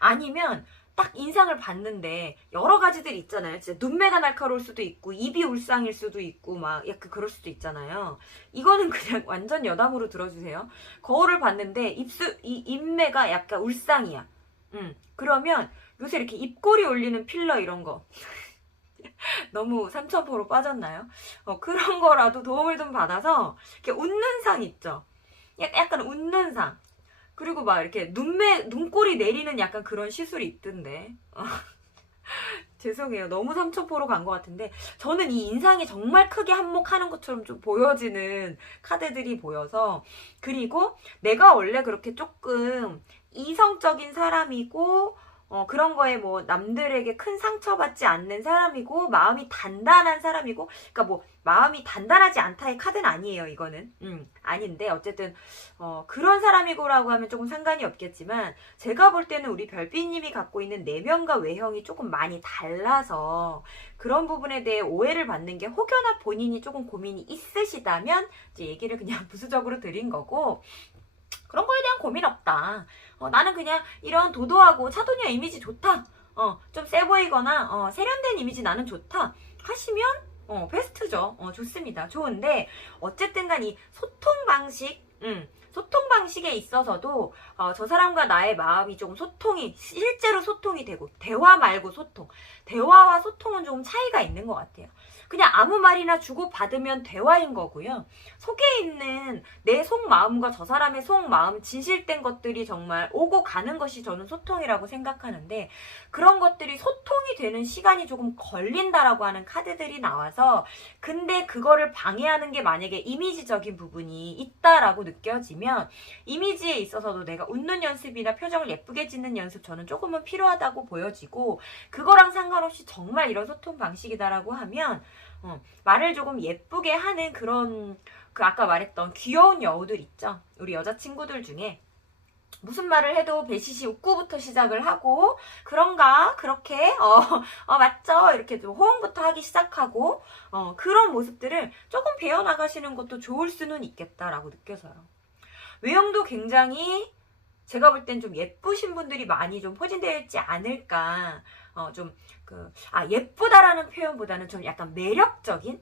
아니면 딱 인상을 봤는데 여러 가지들 있잖아요. 진짜 눈매가 날카로울 수도 있고 입이 울상일 수도 있고 막 약간 그럴 수도 있잖아요. 이거는 그냥 완전 여담으로 들어주세요. 거울을 봤는데 입매가 약간 울상이야. 그러면 요새 이렇게 입꼬리 올리는 필러 이런 거 너무 삼천포로 빠졌나요? 그런 거라도 도움을 좀 받아서 이렇게 웃는 상 있죠? 약간 웃는 상. 그리고 막 이렇게 눈꼬리 내리는 약간 그런 시술이 있던데. 죄송해요. 너무 삼천포로 간 것 같은데, 저는 이 인상이 정말 크게 한몫하는 것처럼 좀 보여지는 카드들이 보여서. 그리고 내가 원래 그렇게 조금 이성적인 사람이고 그런 거에 뭐 남들에게 큰 상처받지 않는 사람이고 마음이 단단한 사람이고, 그러니까 뭐 마음이 단단하지 않다의 카드는 아니에요, 이거는. 아닌데 어쨌든 그런 사람이고라고 하면 조금 상관이 없겠지만, 제가 볼 때는 우리 별빛님이 갖고 있는 내면과 외형이 조금 많이 달라서 그런 부분에 대해 오해를 받는 게, 혹여나 본인이 조금 고민이 있으시다면 이제 얘기를 그냥 부수적으로 드린 거고, 그런 거에 대한 고민 없다. 나는 그냥 이런 도도하고 차도녀 이미지 좋다. 좀 세 보이거나 세련된 이미지 나는 좋다 하시면 베스트죠. 좋습니다. 좋은데 어쨌든 간 이 소통 방식에 있어서도 저 사람과 나의 마음이 조금 실제로 소통이 되고, 대화 말고 소통. 대화와 소통은 조금 차이가 있는 것 같아요. 그냥 아무 말이나 주고받으면 대화인 거고요. 속에 있는 내 속마음과 저 사람의 속마음, 진실된 것들이 정말 오고 가는 것이 저는 소통이라고 생각하는데, 그런 것들이 소통이 되는 시간이 조금 걸린다라고 하는 카드들이 나와서, 근데 그거를 방해하는 게 만약에 이미지적인 부분이 있다라고 느껴지면, 이미지에 있어서도 내가 웃는 연습이나 표정을 예쁘게 짓는 연습, 저는 조금은 필요하다고 보여지고, 그거랑 상관없이 정말 이런 소통 방식이다라고 하면 말을 조금 예쁘게 하는 그런, 아까 말했던 귀여운 여우들 있죠? 우리 여자친구들 중에 무슨 말을 해도 배시시 웃고부터 시작을 하고, 그런가? 그렇게? 맞죠? 이렇게 좀 호응부터 하기 시작하고, 그런 모습들을 조금 배워나가시는 것도 좋을 수는 있겠다라고 느껴서요. 외형도 굉장히 제가 볼 땐 좀 예쁘신 분들이 많이 좀 포진되어 있지 않을까. 예쁘다라는 표현보다는 좀 약간 매력적인?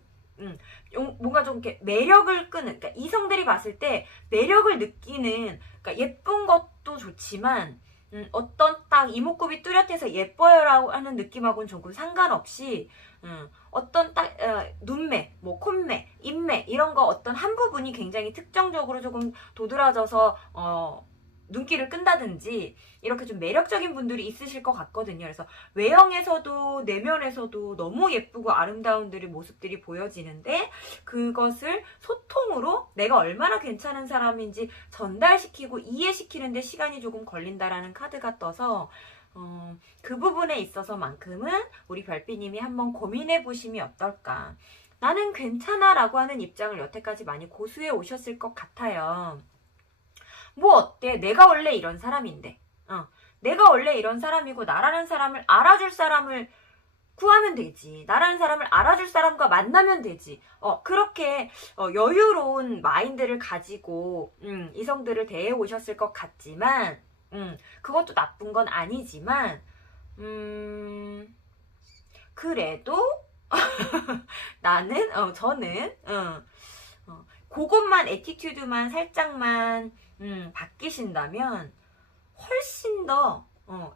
뭔가 좀 이렇게 매력을 끄는, 그러니까 이성들이 봤을 때 매력을 느끼는, 그러니까 예쁜 것도 좋지만, 어떤 딱 이목구비 뚜렷해서 예뻐요라고 하는 느낌하고는 조금 상관없이, 어떤 딱 눈매, 뭐 콧매, 입매 이런 거 어떤 한 부분이 굉장히 특정적으로 조금 도드라져서 눈길을 끈다든지 이렇게 좀 매력적인 분들이 있으실 것 같거든요. 그래서 외형에서도 내면에서도 너무 예쁘고 아름다운 모습들이 보여지는데, 그것을 소통으로 내가 얼마나 괜찮은 사람인지 전달시키고 이해시키는데 시간이 조금 걸린다라는 카드가 떠서 그 부분에 있어서만큼은 우리 별빛님이 한번 고민해 보심이 어떨까. 나는 괜찮아 라고 하는 입장을 여태까지 많이 고수해 오셨을 것 같아요. 뭐 어때? 내가 원래 이런 사람인데. 내가 원래 이런 사람이고 나라는 사람을 알아줄 사람을 구하면 되지. 나라는 사람을 알아줄 사람과 만나면 되지. 그렇게 여유로운 마인드를 가지고 이성들을 대해 오셨을 것 같지만 그것도 나쁜 건 아니지만 그래도 저는 그것만 애티튜드만 살짝만 바뀌신다면 훨씬 더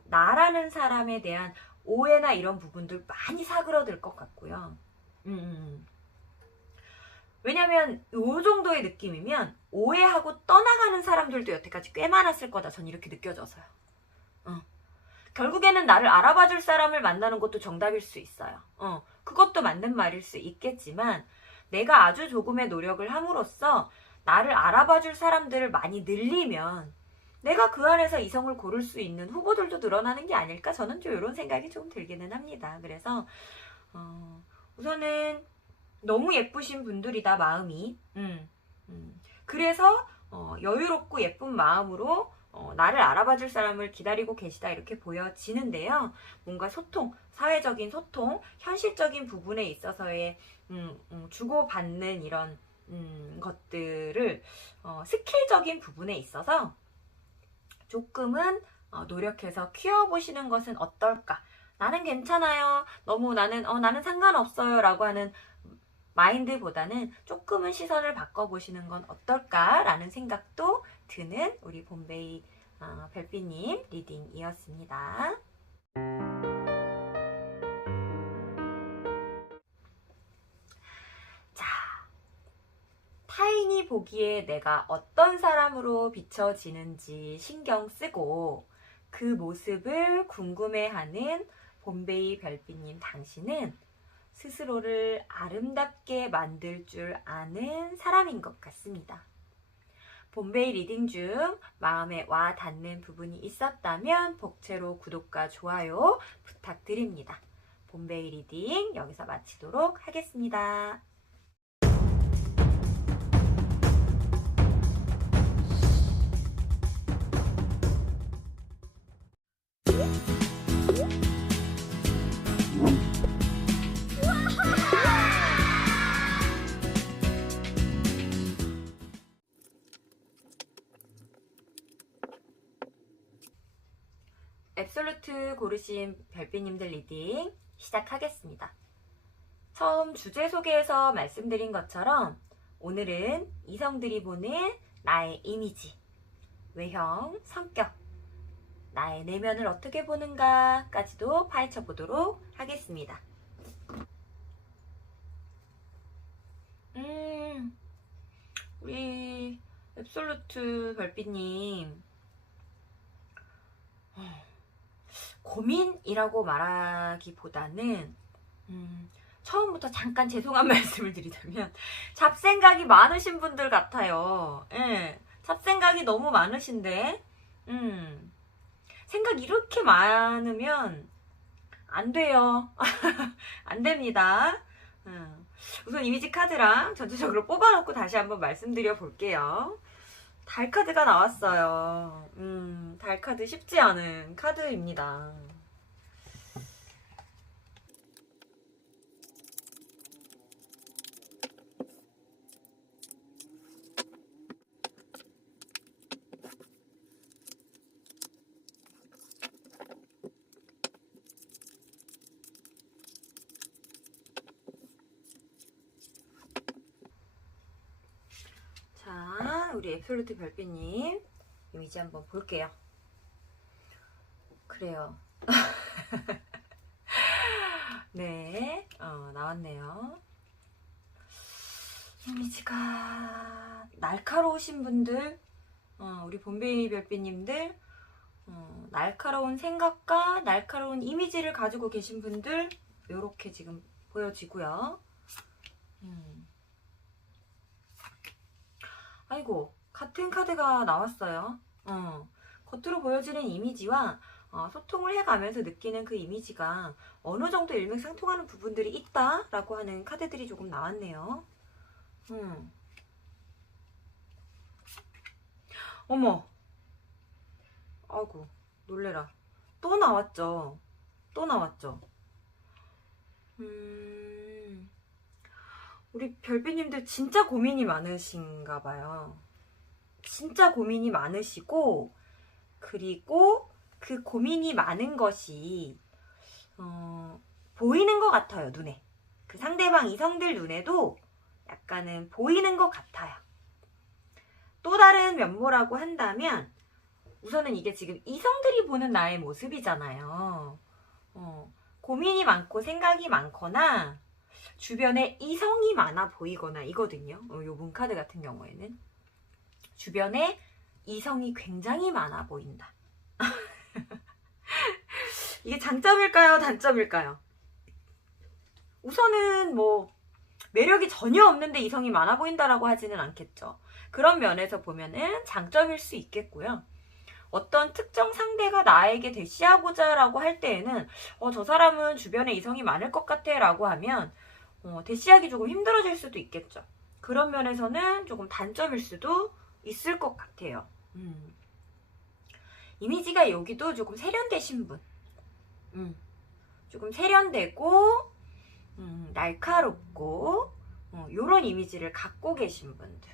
나라는 사람에 대한 오해나 이런 부분들 많이 사그러들 것 같고요. 왜냐면 요 정도의 느낌이면 오해하고 떠나가는 사람들도 여태까지 꽤 많았을 거다. 전 이렇게 느껴져서요. 결국에는 나를 알아봐 줄 사람을 만나는 것도 정답일 수 있어요. 그것도 맞는 말일 수 있겠지만 내가 아주 조금의 노력을 함으로써 나를 알아봐 줄 사람들을 많이 늘리면 내가 그 안에서 이성을 고를 수 있는 후보들도 늘어나는 게 아닐까? 저는 좀 이런 생각이 좀 들기는 합니다. 그래서 우선은 너무 예쁘신 분들이다, 마음이. 그래서 여유롭고 예쁜 마음으로 나를 알아봐 줄 사람을 기다리고 계시다 이렇게 보여지는데요. 뭔가 소통, 사회적인 소통, 현실적인 부분에 있어서의 주고받는 이런 것들을 스킬적인 부분에 있어서 조금은 노력해서 키워보시는 것은 어떨까? 나는 괜찮아요. 너무 나는 상관없어요. 라고 하는 마인드보다는 조금은 시선을 바꿔보시는 건 어떨까라는 생각도 드는 우리 봄베이 별빛님 리딩이었습니다. 자, 타인이 보기에 내가 어떤 사람으로 비춰지는지 신경 쓰고 그 모습을 궁금해하는 봄베이 별빛님 당신은 스스로를 아름답게 만들 줄 아는 사람인 것 같습니다. 봄베이 리딩 중 마음에 와 닿는 부분이 있었다면 복채로 구독과 좋아요 부탁드립니다. 봄베이 리딩 여기서 마치도록 하겠습니다. 앱솔루트 고르신 별빛님들 리딩 시작하겠습니다. 처음 주제 소개에서 말씀드린 것처럼 오늘은 이성들이 보는 나의 이미지, 외형, 성격, 나의 내면을 어떻게 보는가까지도 파헤쳐 보도록 하겠습니다. 우리 앱솔루트 별빛님 고민이라고 말하기보다는 처음부터 잠깐 죄송한 말씀을 드리자면 잡생각이 많으신 분들 같아요. 예, 잡생각이 너무 많으신데 생각 이렇게 많으면 안 돼요. 안 됩니다. 우선 이미지 카드랑 전체적으로 뽑아놓고 다시 한번 말씀드려 볼게요. 달 카드가 나왔어요. 달 카드 쉽지 않은 카드입니다. 자, 우리 앱솔루트 별빛님 이미지 한번 볼게요. 그래요. 네, 나왔네요. 이미지가 날카로우신 분들, 우리 봄베이 별빛님들, 날카로운 생각과 날카로운 이미지를 가지고 계신 분들 이렇게 지금 보여지고요. 아이고, 같은 카드가 나왔어요. 겉으로 보여지는 이미지와 소통을 해가면서 느끼는 그 이미지가 어느 정도 일맥상통하는 부분들이 있다라고 하는 카드들이 조금 나왔네요. 어머, 아이고 놀래라. 또 나왔죠. 또 나왔죠. 우리 별비님들 진짜 고민이 많으신가 봐요. 진짜 고민이 많으시고, 그리고 그 고민이 많은 것이 보이는 것 같아요. 눈에. 그 상대방 이성들 눈에도 약간은 보이는 것 같아요. 또 다른 면모라고 한다면 우선은 이게 지금 이성들이 보는 나의 모습이잖아요. 고민이 많고 생각이 많거나 주변에 이성이 많아 보이거나 이거든요. 요 문카드 같은 경우에는 주변에 이성이 굉장히 많아 보인다. 이게 장점일까요? 단점일까요? 우선은 뭐 매력이 전혀 없는데 이성이 많아 보인다라고 하지는 않겠죠. 그런 면에서 보면은 장점일 수 있겠고요. 어떤 특정 상대가 나에게 대시하고자 라고 할 때에는 저 사람은 주변에 이성이 많을 것 같아 라고 하면 대시하기 조금 힘들어질 수도 있겠죠. 그런 면에서는 조금 단점일 수도 있을 것 같아요. 이미지가 여기도 조금 세련되신 분, 조금 세련되고 날카롭고 요런 이미지를 갖고 계신 분들,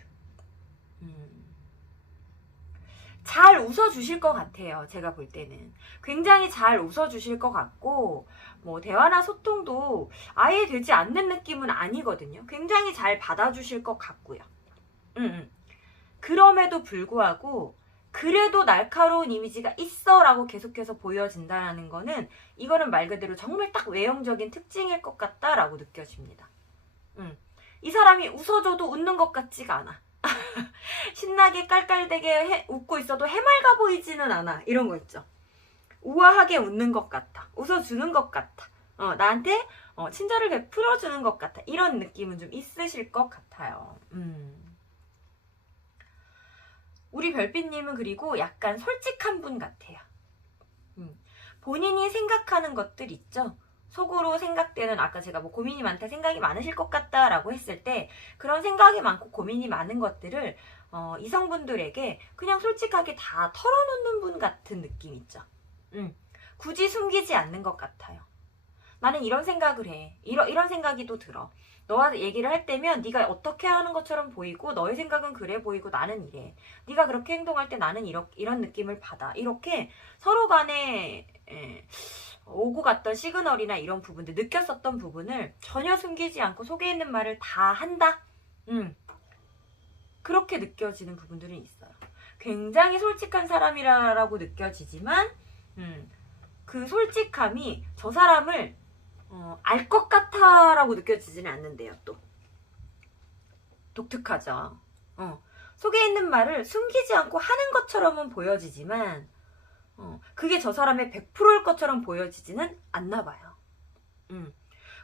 잘 웃어주실 것 같아요. 제가 볼 때는 굉장히 잘 웃어주실 것 같고, 뭐 대화나 소통도 아예 되지 않는 느낌은 아니거든요. 굉장히 잘 받아주실 것 같고요. 그럼에도 불구하고 그래도 날카로운 이미지가 있어 라고 계속해서 보여진다는 거는, 이거는 말 그대로 정말 딱 외형적인 특징일 것 같다라고 느껴집니다. 이 사람이 웃어줘도 웃는 것 같지가 않아. 신나게 깔깔대게 웃고 있어도 해맑아 보이지는 않아. 이런 거 있죠. 우아하게 웃는 것 같아. 웃어주는 것 같아. 나한테 친절을 베풀어주는 것 같아. 이런 느낌은 좀 있으실 것 같아요. 우리 별빛님은 그리고 약간 솔직한 분 같아요. 본인이 생각하는 것들 있죠. 속으로 생각되는, 아까 제가 뭐 고민이 많다, 생각이 많으실 것 같다 라고 했을 때 그런 생각이 많고 고민이 많은 것들을 이성분들에게 그냥 솔직하게 다 털어놓는 분 같은 느낌 있죠. 굳이 숨기지 않는 것 같아요. 나는 이런 생각을 해. 이런 생각이 또 들어. 너와 얘기를 할 때면 네가 어떻게 하는 것처럼 보이고 너의 생각은 그래 보이고 나는 이래. 네가 그렇게 행동할 때 나는 이런 느낌을 받아. 이렇게 서로 간에 오고 갔던 시그널이나 이런 부분들, 느꼈었던 부분을 전혀 숨기지 않고 속에 있는 말을 다 한다. 그렇게 느껴지는 부분들은 있어요. 굉장히 솔직한 사람이라고 느껴지지만 그 솔직함이 저 사람을 알 것 같아 라고 느껴지지는 않는데요. 또 독특하죠. 속에 있는 말을 숨기지 않고 하는 것처럼은 보여지지만 그게 저 사람의 100%일 것처럼 보여지지는 않나 봐요.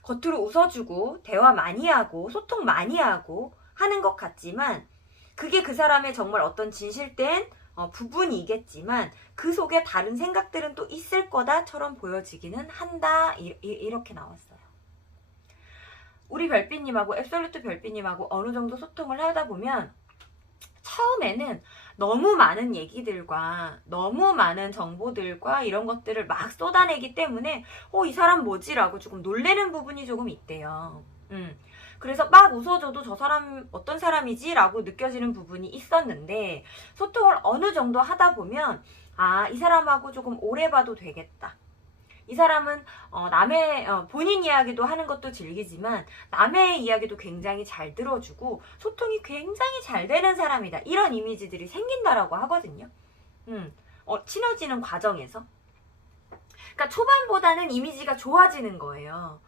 겉으로 웃어주고 대화 많이 하고 소통 많이 하고 하는 것 같지만 그게 그 사람의 정말 어떤 진실된 부분이겠지만 그 속에 다른 생각들은 또 있을 거다처럼 보여지기는 한다. 이렇게 나왔어요. 우리 별빛님하고 앱솔루트 별빛님하고 어느 정도 소통을 하다 보면 처음에는 너무 많은 얘기들과 너무 많은 정보들과 이런 것들을 막 쏟아내기 때문에 이 사람 뭐지? 라고 조금 놀래는 부분이 조금 있대요. 그래서 막 웃어줘도 저 사람 어떤 사람이지? 라고 느껴지는 부분이 있었는데 소통을 어느 정도 하다 보면 이 사람하고 조금 오래 봐도 되겠다. 이 사람은 남의 본인 이야기도 하는 것도 즐기지만 남의 이야기도 굉장히 잘 들어주고 소통이 굉장히 잘 되는 사람이다. 이런 이미지들이 생긴다라고 하거든요. 친해지는 과정에서. 그러니까 초반보다는 이미지가 좋아지는 거예요.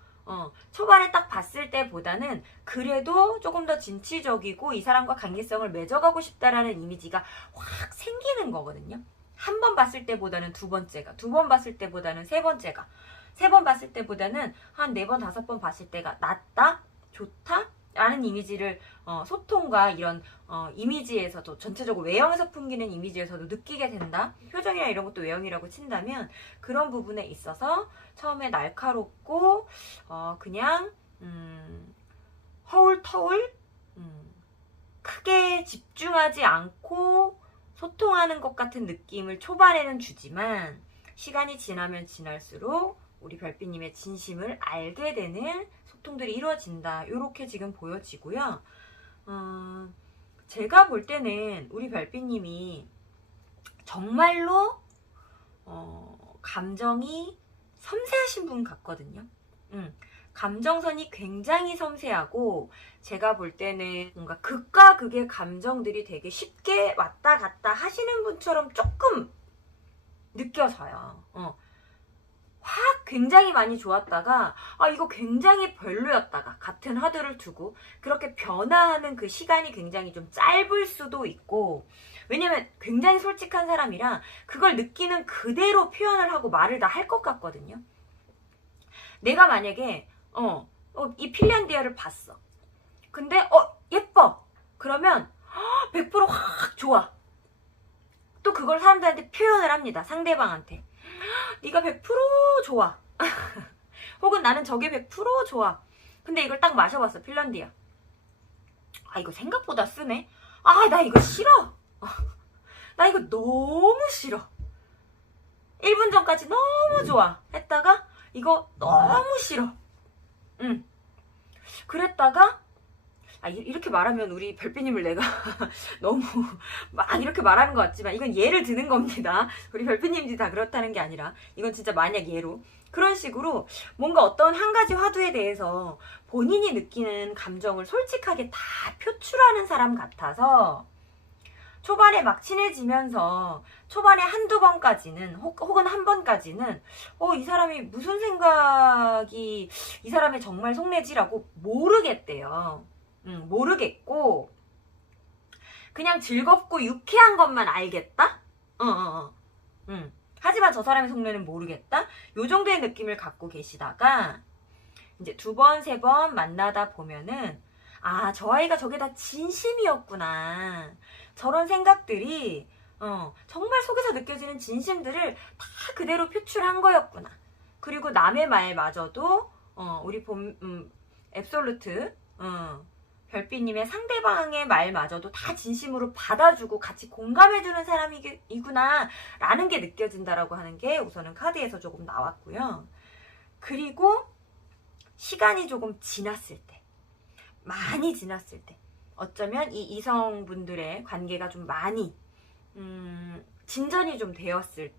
초반에 딱 봤을 때보다는 그래도 조금 더 진취적이고 이 사람과 관계성을 맺어가고 싶다라는 이미지가 확 생기는 거거든요. 한 번 봤을 때보다는 두 번째가, 두 번 봤을 때보다는 세 번째가, 세 번 봤을 때보다는 한 4번, 5번 봤을 때가 낫다? 좋다? 라는 이미지를 소통과 이런 이미지에서도 전체적으로 외형에서 풍기는 이미지에서도 느끼게 된다. 표정이나 이런 것도 외형이라고 친다면 그런 부분에 있어서 처음에 날카롭고 그냥 허울터울 크게 집중하지 않고 소통하는 것 같은 느낌을 초반에는 주지만 시간이 지나면 지날수록 우리 별빛님의 진심을 알게 되는 소통들이 이루어진다. 이렇게 지금 보여지고요. 제가 볼 때는 우리 별빛님이 정말로 감정이 섬세하신 분 같거든요. 감정선이 굉장히 섬세하고 제가 볼 때는 뭔가 극과 극의 감정들이 되게 쉽게 왔다 갔다 하시는 분처럼 조금 느껴져요. 확 굉장히 많이 좋았다가 이거 굉장히 별로였다가 같은 화두를 두고 그렇게 변화하는 그 시간이 굉장히 좀 짧을 수도 있고, 왜냐면 굉장히 솔직한 사람이라 그걸 느끼는 그대로 표현을 하고 말을 다 할 것 같거든요. 내가 만약에 이 핀란디아를 봤어. 근데 예뻐. 그러면 100%확 좋아. 또 그걸 사람들한테 표현을 합니다. 상대방한테. 네가 100% 좋아. 혹은 나는 저게 100% 좋아. 근데 이걸 딱 마셔봤어. 핀란디아. 이거 생각보다 쓰네. 나 이거 싫어. 나 이거 너무 싫어. 1분 전까지 너무 좋아 했다가 이거 너무 싫어. 그랬다가 이렇게 말하면 우리 별빛님을 내가 너무 막 이렇게 말하는 것 같지만 이건 예를 드는 겁니다. 우리 별빛님들이 다 그렇다는 게 아니라 이건 진짜 만약 예로 그런 식으로 뭔가 어떤 한 가지 화두에 대해서 본인이 느끼는 감정을 솔직하게 다 표출하는 사람 같아서 초반에 막 친해지면서 초반에 한두 번까지는 혹은 한 번까지는 이 사람이 무슨 생각이 이 사람의 정말 속내지라고 모르겠대요. 모르겠고 그냥 즐겁고 유쾌한 것만 알겠다? 하지만 저 사람의 속내는 모르겠다? 요 정도의 느낌을 갖고 계시다가 이제 2번, 3번 만나다 보면은 저 아이가 저게 다 진심이었구나. 저런 생각들이 정말 속에서 느껴지는 진심들을 다 그대로 표출한 거였구나. 그리고 남의 말마저도 우리 앱솔루트 별빛님의 상대방의 말마저도 다 진심으로 받아주고 같이 공감해주는 사람이구나 라는 게 느껴진다라고 하는 게 우선은 카드에서 조금 나왔고요. 그리고 시간이 조금 지났을 때, 많이 지났을 때, 어쩌면 이 이성분들의 관계가 좀 많이 진전이 좀 되었을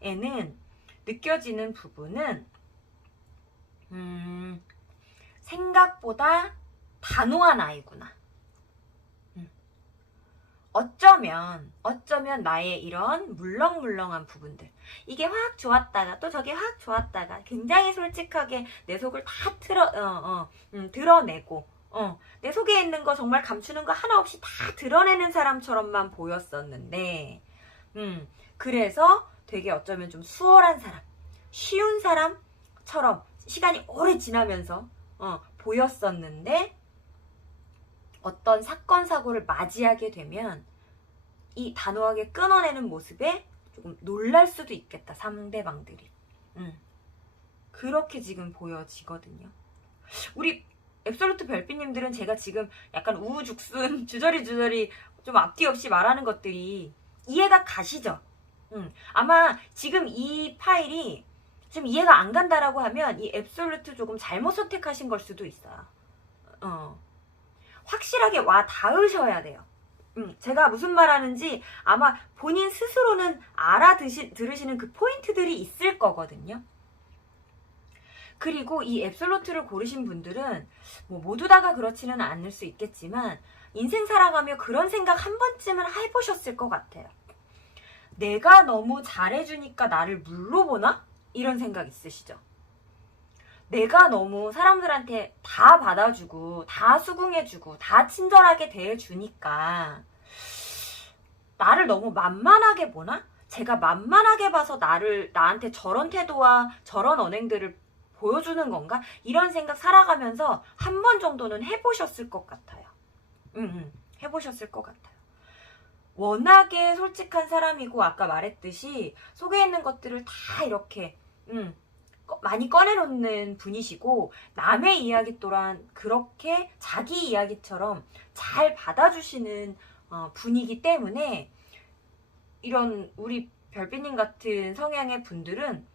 때에는 느껴지는 부분은 생각보다 단호한 아이구나. 어쩌면 나의 이런 물렁물렁한 부분들, 이게 확 좋았다가 또 저게 확 좋았다가 굉장히 솔직하게 내 속을 다 드러내고 내 속에 있는 거 정말 감추는 거 하나 없이 다 드러내는 사람처럼만 보였었는데 그래서 되게 어쩌면 좀 수월한 사람, 쉬운 사람처럼 시간이 오래 지나면서 보였었는데 어떤 사건 사고를 맞이하게 되면 이 단호하게 끊어내는 모습에 조금 놀랄 수도 있겠다, 상대방들이. 그렇게 지금 보여지거든요. 우리 앱솔루트 별빛님들은 제가 지금 약간 우후죽순 주저리 좀 앞뒤 없이 말하는 것들이 이해가 가시죠? 아마 지금 이 파일이 좀 이해가 안 간다라고 하면 이 앱솔루트 조금 잘못 선택하신 걸 수도 있어요. 확실하게 와 닿으셔야 돼요. 제가 무슨 말 하는지 아마 본인 스스로는 들으시는 그 포인트들이 있을 거거든요. 그리고 이 앱솔루트를 고르신 분들은 모두 다가 그렇지는 않을 수 있겠지만 인생 살아가며 그런 생각 한 번쯤은 해보셨을 것 같아요. 내가 너무 잘해주니까 나를 물러보나? 이런 생각 있으시죠? 내가 너무 사람들한테 다 받아주고 다 수긍해주고 다 친절하게 대해주니까 나를 너무 만만하게 보나? 제가 만만하게 봐서 나한테 저런 태도와 저런 언행들을 보여주는 건가? 이런 생각 살아가면서 한 번 정도는 해보셨을 것 같아요. 해보셨을 것 같아요. 워낙에 솔직한 사람이고 아까 말했듯이 속에 있는 것들을 다 이렇게 많이 꺼내놓는 분이시고 남의 이야기 또한 그렇게 자기 이야기처럼 잘 받아주시는 분이기 때문에 이런 우리 별빛님 같은 성향의 분들은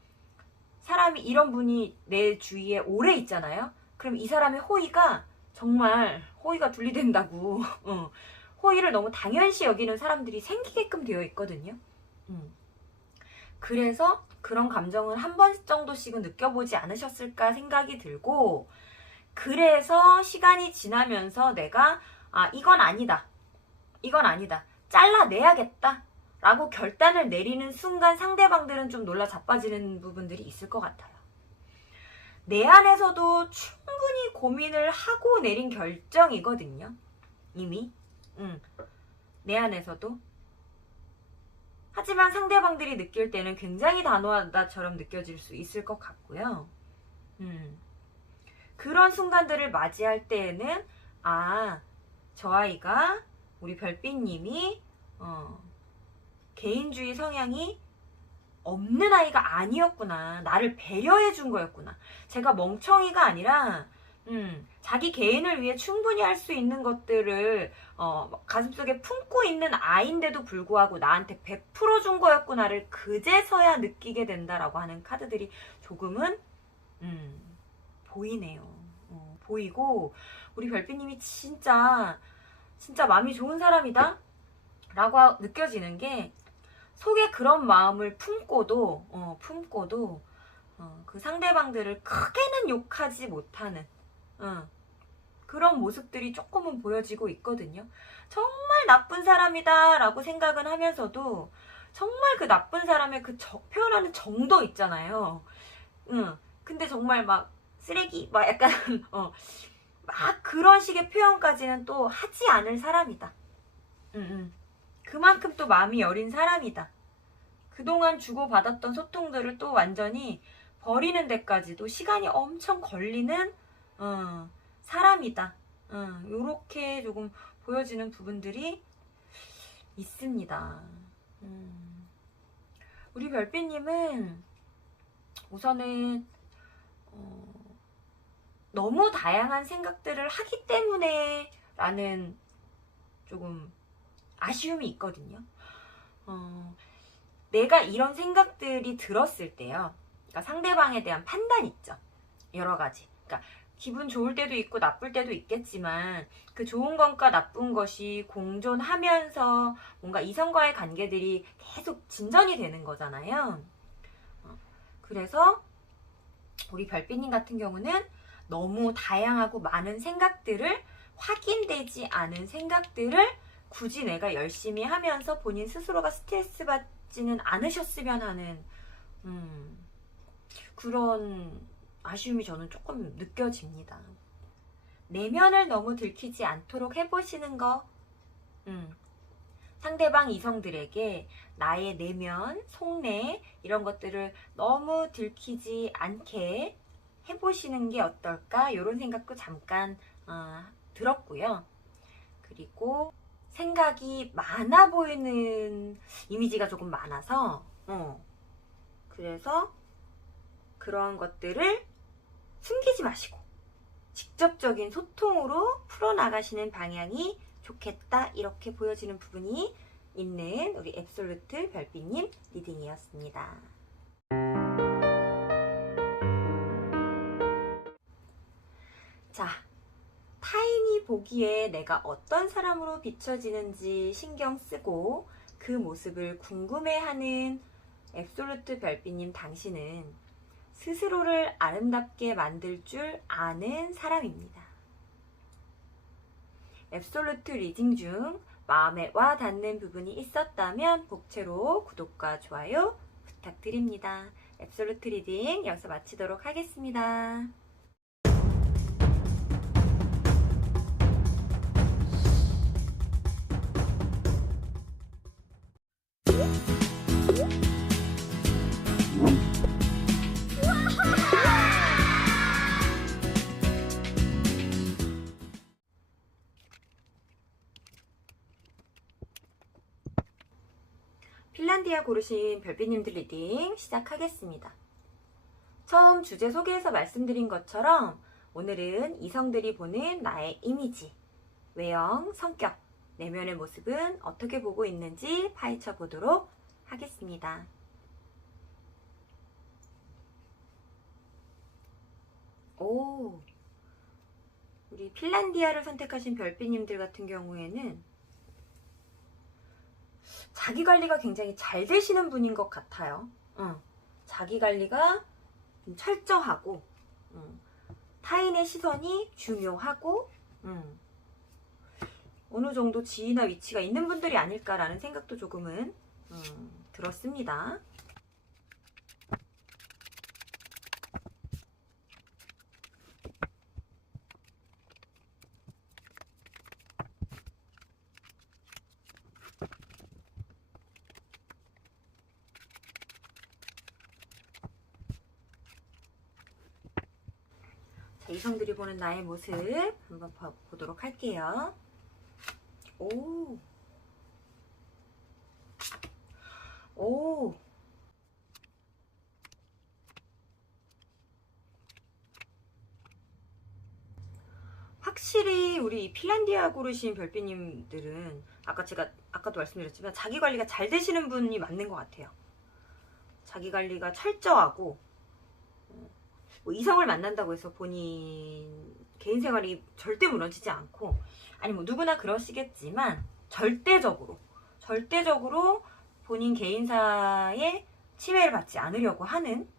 사람이 이런 분이 내 주위에 오래 있잖아요. 그럼 이 사람의 호의가 정말 호의가 분리된다고 호의를 너무 당연시 여기는 사람들이 생기게끔 되어 있거든요. 그래서 그런 감정을 한 번 정도씩은 느껴보지 않으셨을까 생각이 들고, 그래서 시간이 지나면서 내가 이건 아니다, 이건 아니다, 잘라내야겠다 라고 결단을 내리는 순간 상대방들은 좀 놀라 자빠지는 부분들이 있을 것 같아요. 내 안에서도 충분히 고민을 하고 내린 결정이거든요. 이미 내 안에서도. 하지만 상대방들이 느낄 때는 굉장히 단호하다처럼 느껴질 수 있을 것 같고요. 그런 순간들을 맞이할 때에는 저 아이가 우리 별빛님이 개인주의 성향이 없는 아이가 아니었구나. 나를 배려해 준 거였구나. 제가 멍청이가 아니라 자기 개인을 위해 충분히 할 수 있는 것들을 가슴속에 품고 있는 아이인데도 불구하고 나한테 베풀어 준 거였구나를 그제서야 느끼게 된다라고 하는 카드들이 조금은 보이네요. 보이고 우리 별빛님이 진짜 마음이 좋은 사람이다 라고 느껴지는 게, 속에 그런 마음을 품고도 그 상대방들을 크게는 욕하지 못하는 그런 모습들이 조금은 보여지고 있거든요. 정말 나쁜 사람이다 라고 생각은 하면서도 정말 그 나쁜 사람의 그 표현하는 정도 있잖아요. 근데 정말 막 쓰레기 막 약간 막 그런 식의 표현까지는 또 하지 않을 사람이다. 그만큼 또 마음이 여린 사람이다. 그동안 주고받았던 소통들을 또 완전히 버리는 데까지도 시간이 엄청 걸리는 사람이다. 요렇게 조금 보여지는 부분들이 있습니다. 우리 별빛님은 우선은 너무 다양한 생각들을 하기 때문에 라는 조금 아쉬움이 있거든요. 내가 이런 생각들이 들었을 때요. 그러니까 상대방에 대한 판단 있죠. 여러 가지. 그러니까 기분 좋을 때도 있고 나쁠 때도 있겠지만 그 좋은 것과 나쁜 것이 공존하면서 뭔가 이성과의 관계들이 계속 진전이 되는 거잖아요. 그래서 우리 별빛님 같은 경우는 너무 다양하고 많은 생각들을, 확인되지 않은 생각들을 굳이 내가 열심히 하면서 본인 스스로가 스트레스 받지는 않으셨으면 하는 그런 아쉬움이 저는 조금 느껴집니다. 내면을 너무 들키지 않도록 해보시는 거. 상대방 이성들에게 나의 내면, 속내 이런 것들을 너무 들키지 않게 해보시는 게 어떨까? 이런 생각도 잠깐 들었고요. 그리고 생각이 많아 보이는 이미지가 조금 많아서 그래서 그러한 것들을 숨기지 마시고 직접적인 소통으로 풀어나가시는 방향이 좋겠다, 이렇게 보여지는 부분이 있는 우리 앱솔루트 별빛님 리딩이었습니다. 자, 타인이 보기에 내가 어떤 사람으로 비춰지는지 신경 쓰고 그 모습을 궁금해하는 앱솔루트 별빛님 당신은 스스로를 아름답게 만들 줄 아는 사람입니다. 앱솔루트 리딩 중 마음에 와 닿는 부분이 있었다면 복채로 구독과 좋아요 부탁드립니다. 앱솔루트 리딩 여기서 마치도록 하겠습니다. 핀란디아 고르신 별빛님들 리딩 시작하겠습니다. 처음 주제 소개에서 말씀드린 것처럼 오늘은 이성들이 보는 나의 이미지, 외형, 성격, 내면의 모습은 어떻게 보고 있는지 파헤쳐 보도록 하겠습니다. 오, 우리 핀란디아를 선택하신 별빛님들 같은 경우에는 자기관리가 굉장히 잘 되시는 분인 것 같아요. 자기관리가 철저하고 타인의 시선이 중요하고 어느 정도 지위나 위치가 있는 분들이 아닐까라는 생각도 조금은 들었습니다. 자, 이성들이 보는 나의 모습 한번 보도록 할게요. 오. 확실히 우리 핀란디아 고르신 별빛님들은 아까도 말씀드렸지만 자기 관리가 잘 되시는 분이 맞는 것 같아요. 자기 관리가 철저하고 뭐 이성을 만난다고 해서 본인 개인 생활이 절대 무너지지 않고, 아니 뭐 누구나 그러시겠지만 절대적으로 본인 개인사에 침해를 받지 않으려고 하는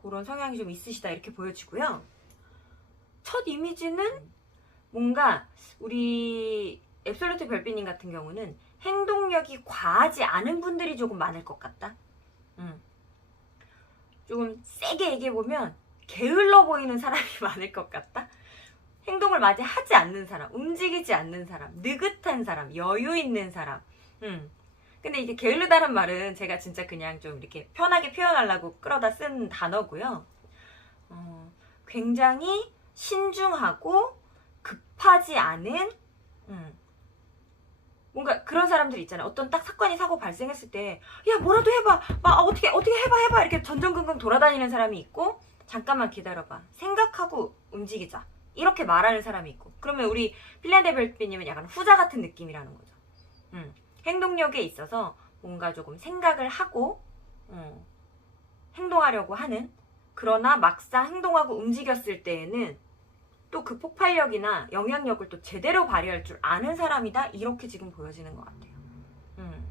그런 성향이 좀 있으시다 이렇게 보여지고요. 첫 이미지는 뭔가 우리 앱솔루트 별빛님 같은 경우는 행동력이 과하지 않은 분들이 조금 많을 것 같다. 조금 세게 얘기해보면 게을러 보이는 사람이 많을 것 같다. 행동을 마치 하지 않는 사람, 움직이지 않는 사람, 느긋한 사람, 여유 있는 사람. 근데 이게 게을르다는 말은 제가 진짜 그냥 좀 이렇게 편하게 표현하려고 끌어다 쓴 단어고요. 굉장히 신중하고 급하지 않은 뭔가 그런 사람들 있잖아요. 어떤 딱 사고 발생했을 때 야 뭐라도 해봐, 막 어떻게 해봐 이렇게 전전긍긍 돌아다니는 사람이 있고, 잠깐만 기다려봐, 생각하고 움직이자 이렇게 말하는 사람이 있고, 그러면 우리 핀란디아 별빛님은 약간 후자 같은 느낌이라는 거죠. 행동력에 있어서 뭔가 조금 생각을 하고 행동하려고 하는, 그러나 막상 행동하고 움직였을 때에는 또 그 폭발력이나 영향력을 또 제대로 발휘할 줄 아는 사람이다, 이렇게 지금 보여지는 것 같아요.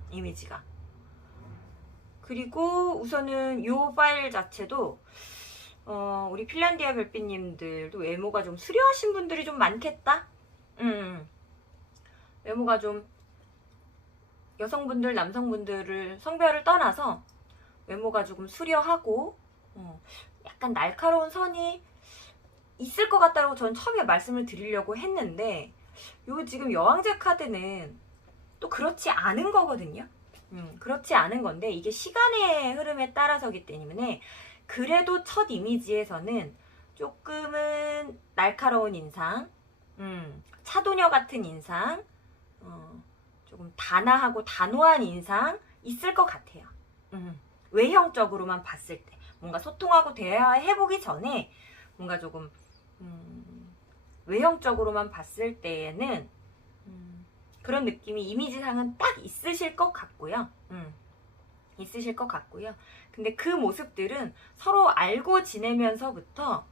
이미지가. 그리고 우선은 이 파일 자체도 우리 핀란디아 별빛님들도 외모가 좀 수려하신 분들이 좀 많겠다. 외모가 좀 여성분들, 남성분들을 성별을 떠나서 외모가 조금 수려하고 약간 날카로운 선이 있을 것 같다고 전 처음에 말씀을 드리려고 했는데, 요 지금 여왕제 카드는 또 그렇지 않은 거거든요. 그렇지 않은 건데 이게 시간의 흐름에 따라서기 때문에 그래도 첫 이미지에서는 조금은 날카로운 인상, 차도녀 같은 인상, 조금 단아하고 단호한 인상 있을 것 같아요. 외형적으로만 봤을 때 뭔가 소통하고 대화해보기 전에 뭔가 조금 외형적으로만 봤을 때에는 그런 느낌이 이미지상은 딱 있으실 것 같고요. 있으실 것 같고요. 근데 그 모습들은 서로 알고 지내면서부터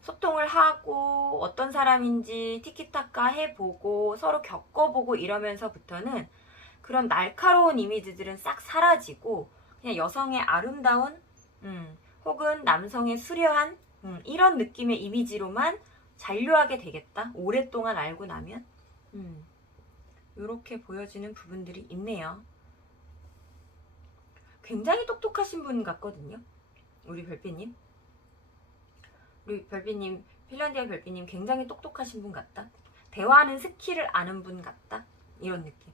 소통을 하고 어떤 사람인지 티키타카 해보고 서로 겪어보고 이러면서부터는 그런 날카로운 이미지들은 싹 사라지고 그냥 여성의 아름다운 혹은 남성의 수려한 이런 느낌의 이미지로만 잔류하게 되겠다. 오랫동안 알고 나면 이렇게 보여지는 부분들이 있네요. 굉장히 똑똑하신 분 같거든요. 우리 별빛님. 우리 별빛님, 핀란디아 별빛님 굉장히 똑똑하신 분 같다. 대화하는 스킬을 아는 분 같다. 이런 느낌.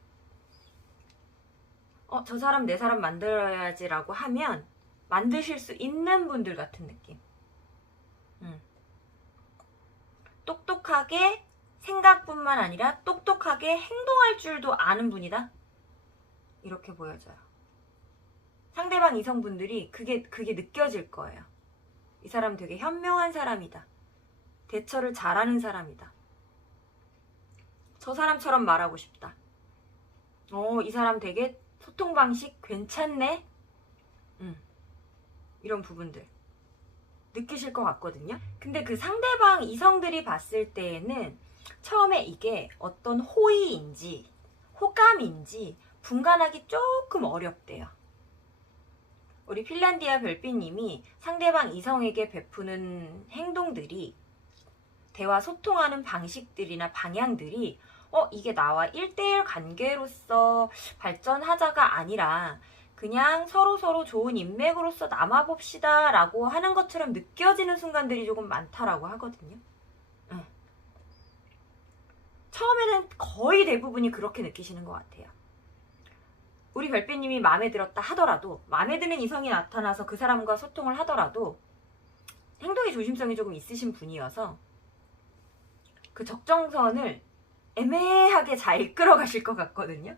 저 사람 내 사람 만들어야지 라고 하면 만드실 수 있는 분들 같은 느낌. 똑똑하게 생각뿐만 아니라 똑똑하게 행동할 줄도 아는 분이다. 이렇게 보여져요. 상대방 이성분들이 그게 느껴질 거예요. 이 사람 되게 현명한 사람이다. 대처를 잘하는 사람이다. 저 사람처럼 말하고 싶다. 이 사람 되게 소통 방식 괜찮네? 이런 부분들 느끼실 것 같거든요. 근데 그 상대방 이성들이 봤을 때에는 처음에 이게 어떤 호의인지 호감인지 분간하기 조금 어렵대요. 우리 핀란디아 별빛님이 상대방 이성에게 베푸는 행동들이 대화 소통하는 방식들이나 방향들이 이게 나와 1대1 관계로서 발전하자가 아니라 그냥 서로 좋은 인맥으로서 남아봅시다 라고 하는 것처럼 느껴지는 순간들이 조금 많다라고 하거든요. 처음에는 거의 대부분이 그렇게 느끼시는 것 같아요. 우리 별빛님이 마음에 들었다 하더라도, 마음에 드는 이성이 나타나서 그 사람과 소통을 하더라도 행동의 조심성이 조금 있으신 분이어서 그 적정선을 애매하게 잘 이끌어 가실 것 같거든요.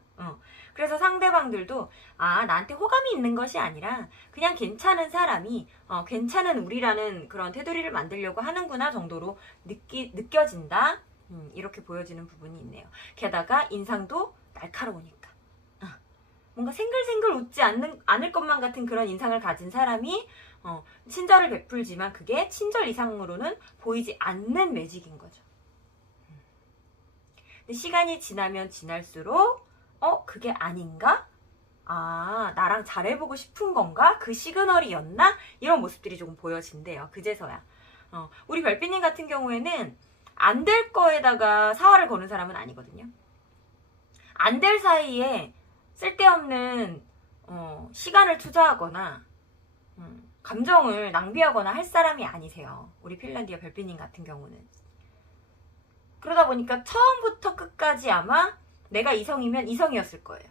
그래서 상대방들도 나한테 호감이 있는 것이 아니라 그냥 괜찮은 사람이 괜찮은 우리라는 그런 테두리를 만들려고 하는구나 정도로 느껴진다. 이렇게 보여지는 부분이 있네요. 게다가 인상도 날카로우니까 뭔가 생글생글 웃지 않을 것만 같은 그런 인상을 가진 사람이 친절을 베풀지만 그게 친절 이상으로는 보이지 않는 매직인 거죠. 근데 시간이 지나면 지날수록 그게 아닌가? 나랑 잘해보고 싶은 건가? 그 시그널이었나? 이런 모습들이 조금 보여진대요. 그제서야. 우리 별빛님 같은 경우에는 안 될 거에다가 사활을 거는 사람은 아니거든요. 안 될 사이에 쓸데없는 시간을 투자하거나 감정을 낭비하거나 할 사람이 아니세요. 우리 핀란디아 별빛님 같은 경우는. 그러다 보니까 처음부터 끝까지 아마 내가 이성이면 이성이었을 거예요.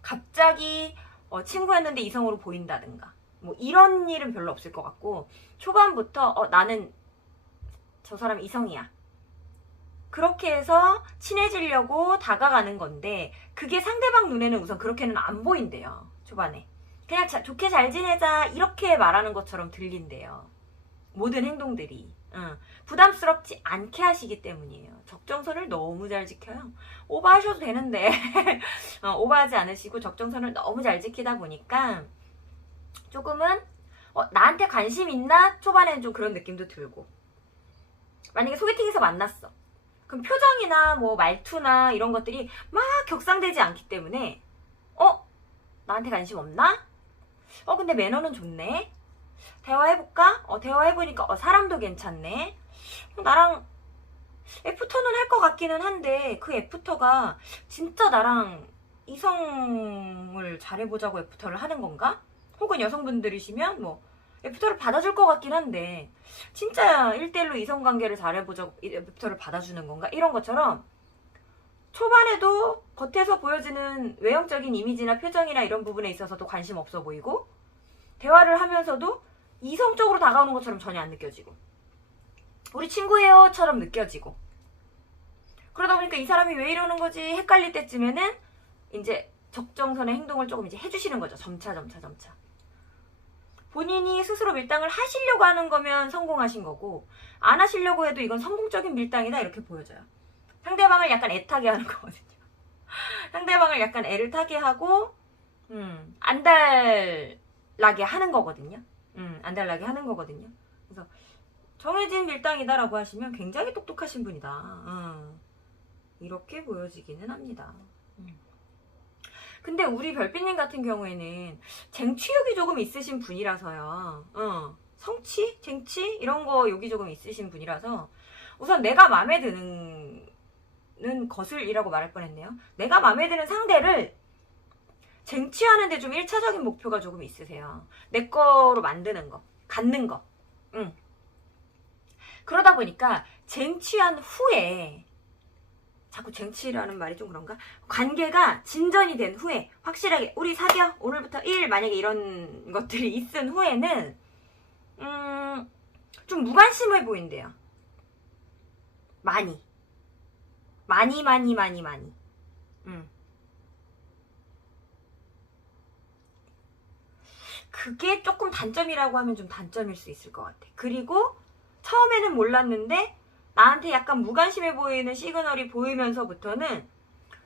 갑자기 친구였는데 이성으로 보인다든가 뭐 이런 일은 별로 없을 것 같고 초반부터 나는 저 사람 이성이야. 그렇게 해서 친해지려고 다가가는 건데 그게 상대방 눈에는 우선 그렇게는 안 보인대요. 초반에. 그냥 좋게 잘 지내자 이렇게 말하는 것처럼 들린대요. 모든 행동들이. 부담스럽지 않게 하시기 때문이에요. 적정선을 너무 잘 지켜요. 오버하셔도 되는데 오버하지 않으시고 적정선을 너무 잘 지키다 보니까 조금은 나한테 관심 있나? 초반에는 좀 그런 느낌도 들고 만약에 소개팅에서 만났어. 그럼 표정이나 뭐 말투나 이런 것들이 막 격상되지 않기 때문에 나한테 관심 없나? 근데 매너는 좋네. 대화해볼까? 대화해보니까 사람도 괜찮네. 나랑 애프터는 할 것 같기는 한데 그 애프터가 진짜 나랑 이성을 잘해보자고 애프터를 하는 건가? 혹은 여성분들이시면 뭐 애프터를 받아줄 것 같긴 한데 진짜 1대1로 이성관계를 잘해보자고 애프터를 받아주는 건가? 이런 것처럼 초반에도 겉에서 보여지는 외형적인 이미지나 표정이나 이런 부분에 있어서도 관심 없어 보이고 대화를 하면서도 이성적으로 다가오는 것처럼 전혀 안 느껴지고 우리 친구예요 처럼 느껴지고 그러다 보니까 이 사람이 왜 이러는 거지 헷갈릴 때쯤에는 이제 적정선의 행동을 조금 이제 해주시는 거죠. 점차. 본인이 스스로 밀당을 하시려고 하는 거면 성공하신 거고 안 하시려고 해도 이건 성공적인 밀당이다 이렇게 보여져요. 상대방을 약간 애타게 하는 거거든요. 상대방을 약간 애를 타게 하고 안달나게 하는 거거든요. 안달나게 하는 거거든요. 그래서 정해진 밀당이다라고 하시면 굉장히 똑똑하신 분이다. 이렇게 보여지기는 합니다. 근데 우리 별빛님 같은 경우에는 쟁취욕이 조금 있으신 분이라서요. 성취? 쟁취? 이런 거 욕이 조금 있으신 분이라서 우선 내가 마음에 드는 것을이라고 말할 뻔했네요. 내가 마음에 드는 상대를 쟁취하는데 좀 1차적인 목표가 조금 있으세요. 내 거로 만드는 거, 갖는 거. 그러다 보니까 쟁취한 후에 자꾸 쟁취라는 말이 좀 그런가? 관계가 진전이 된 후에 확실하게 우리 사겨 오늘부터 1 만약에 이런 것들이 있은 후에는 좀 무관심해 보인대요. 많이. 그게 조금 단점이라고 하면 좀 단점일 수 있을 것 같아. 그리고 처음에는 몰랐는데 나한테 약간 무관심해 보이는 시그널이 보이면서부터는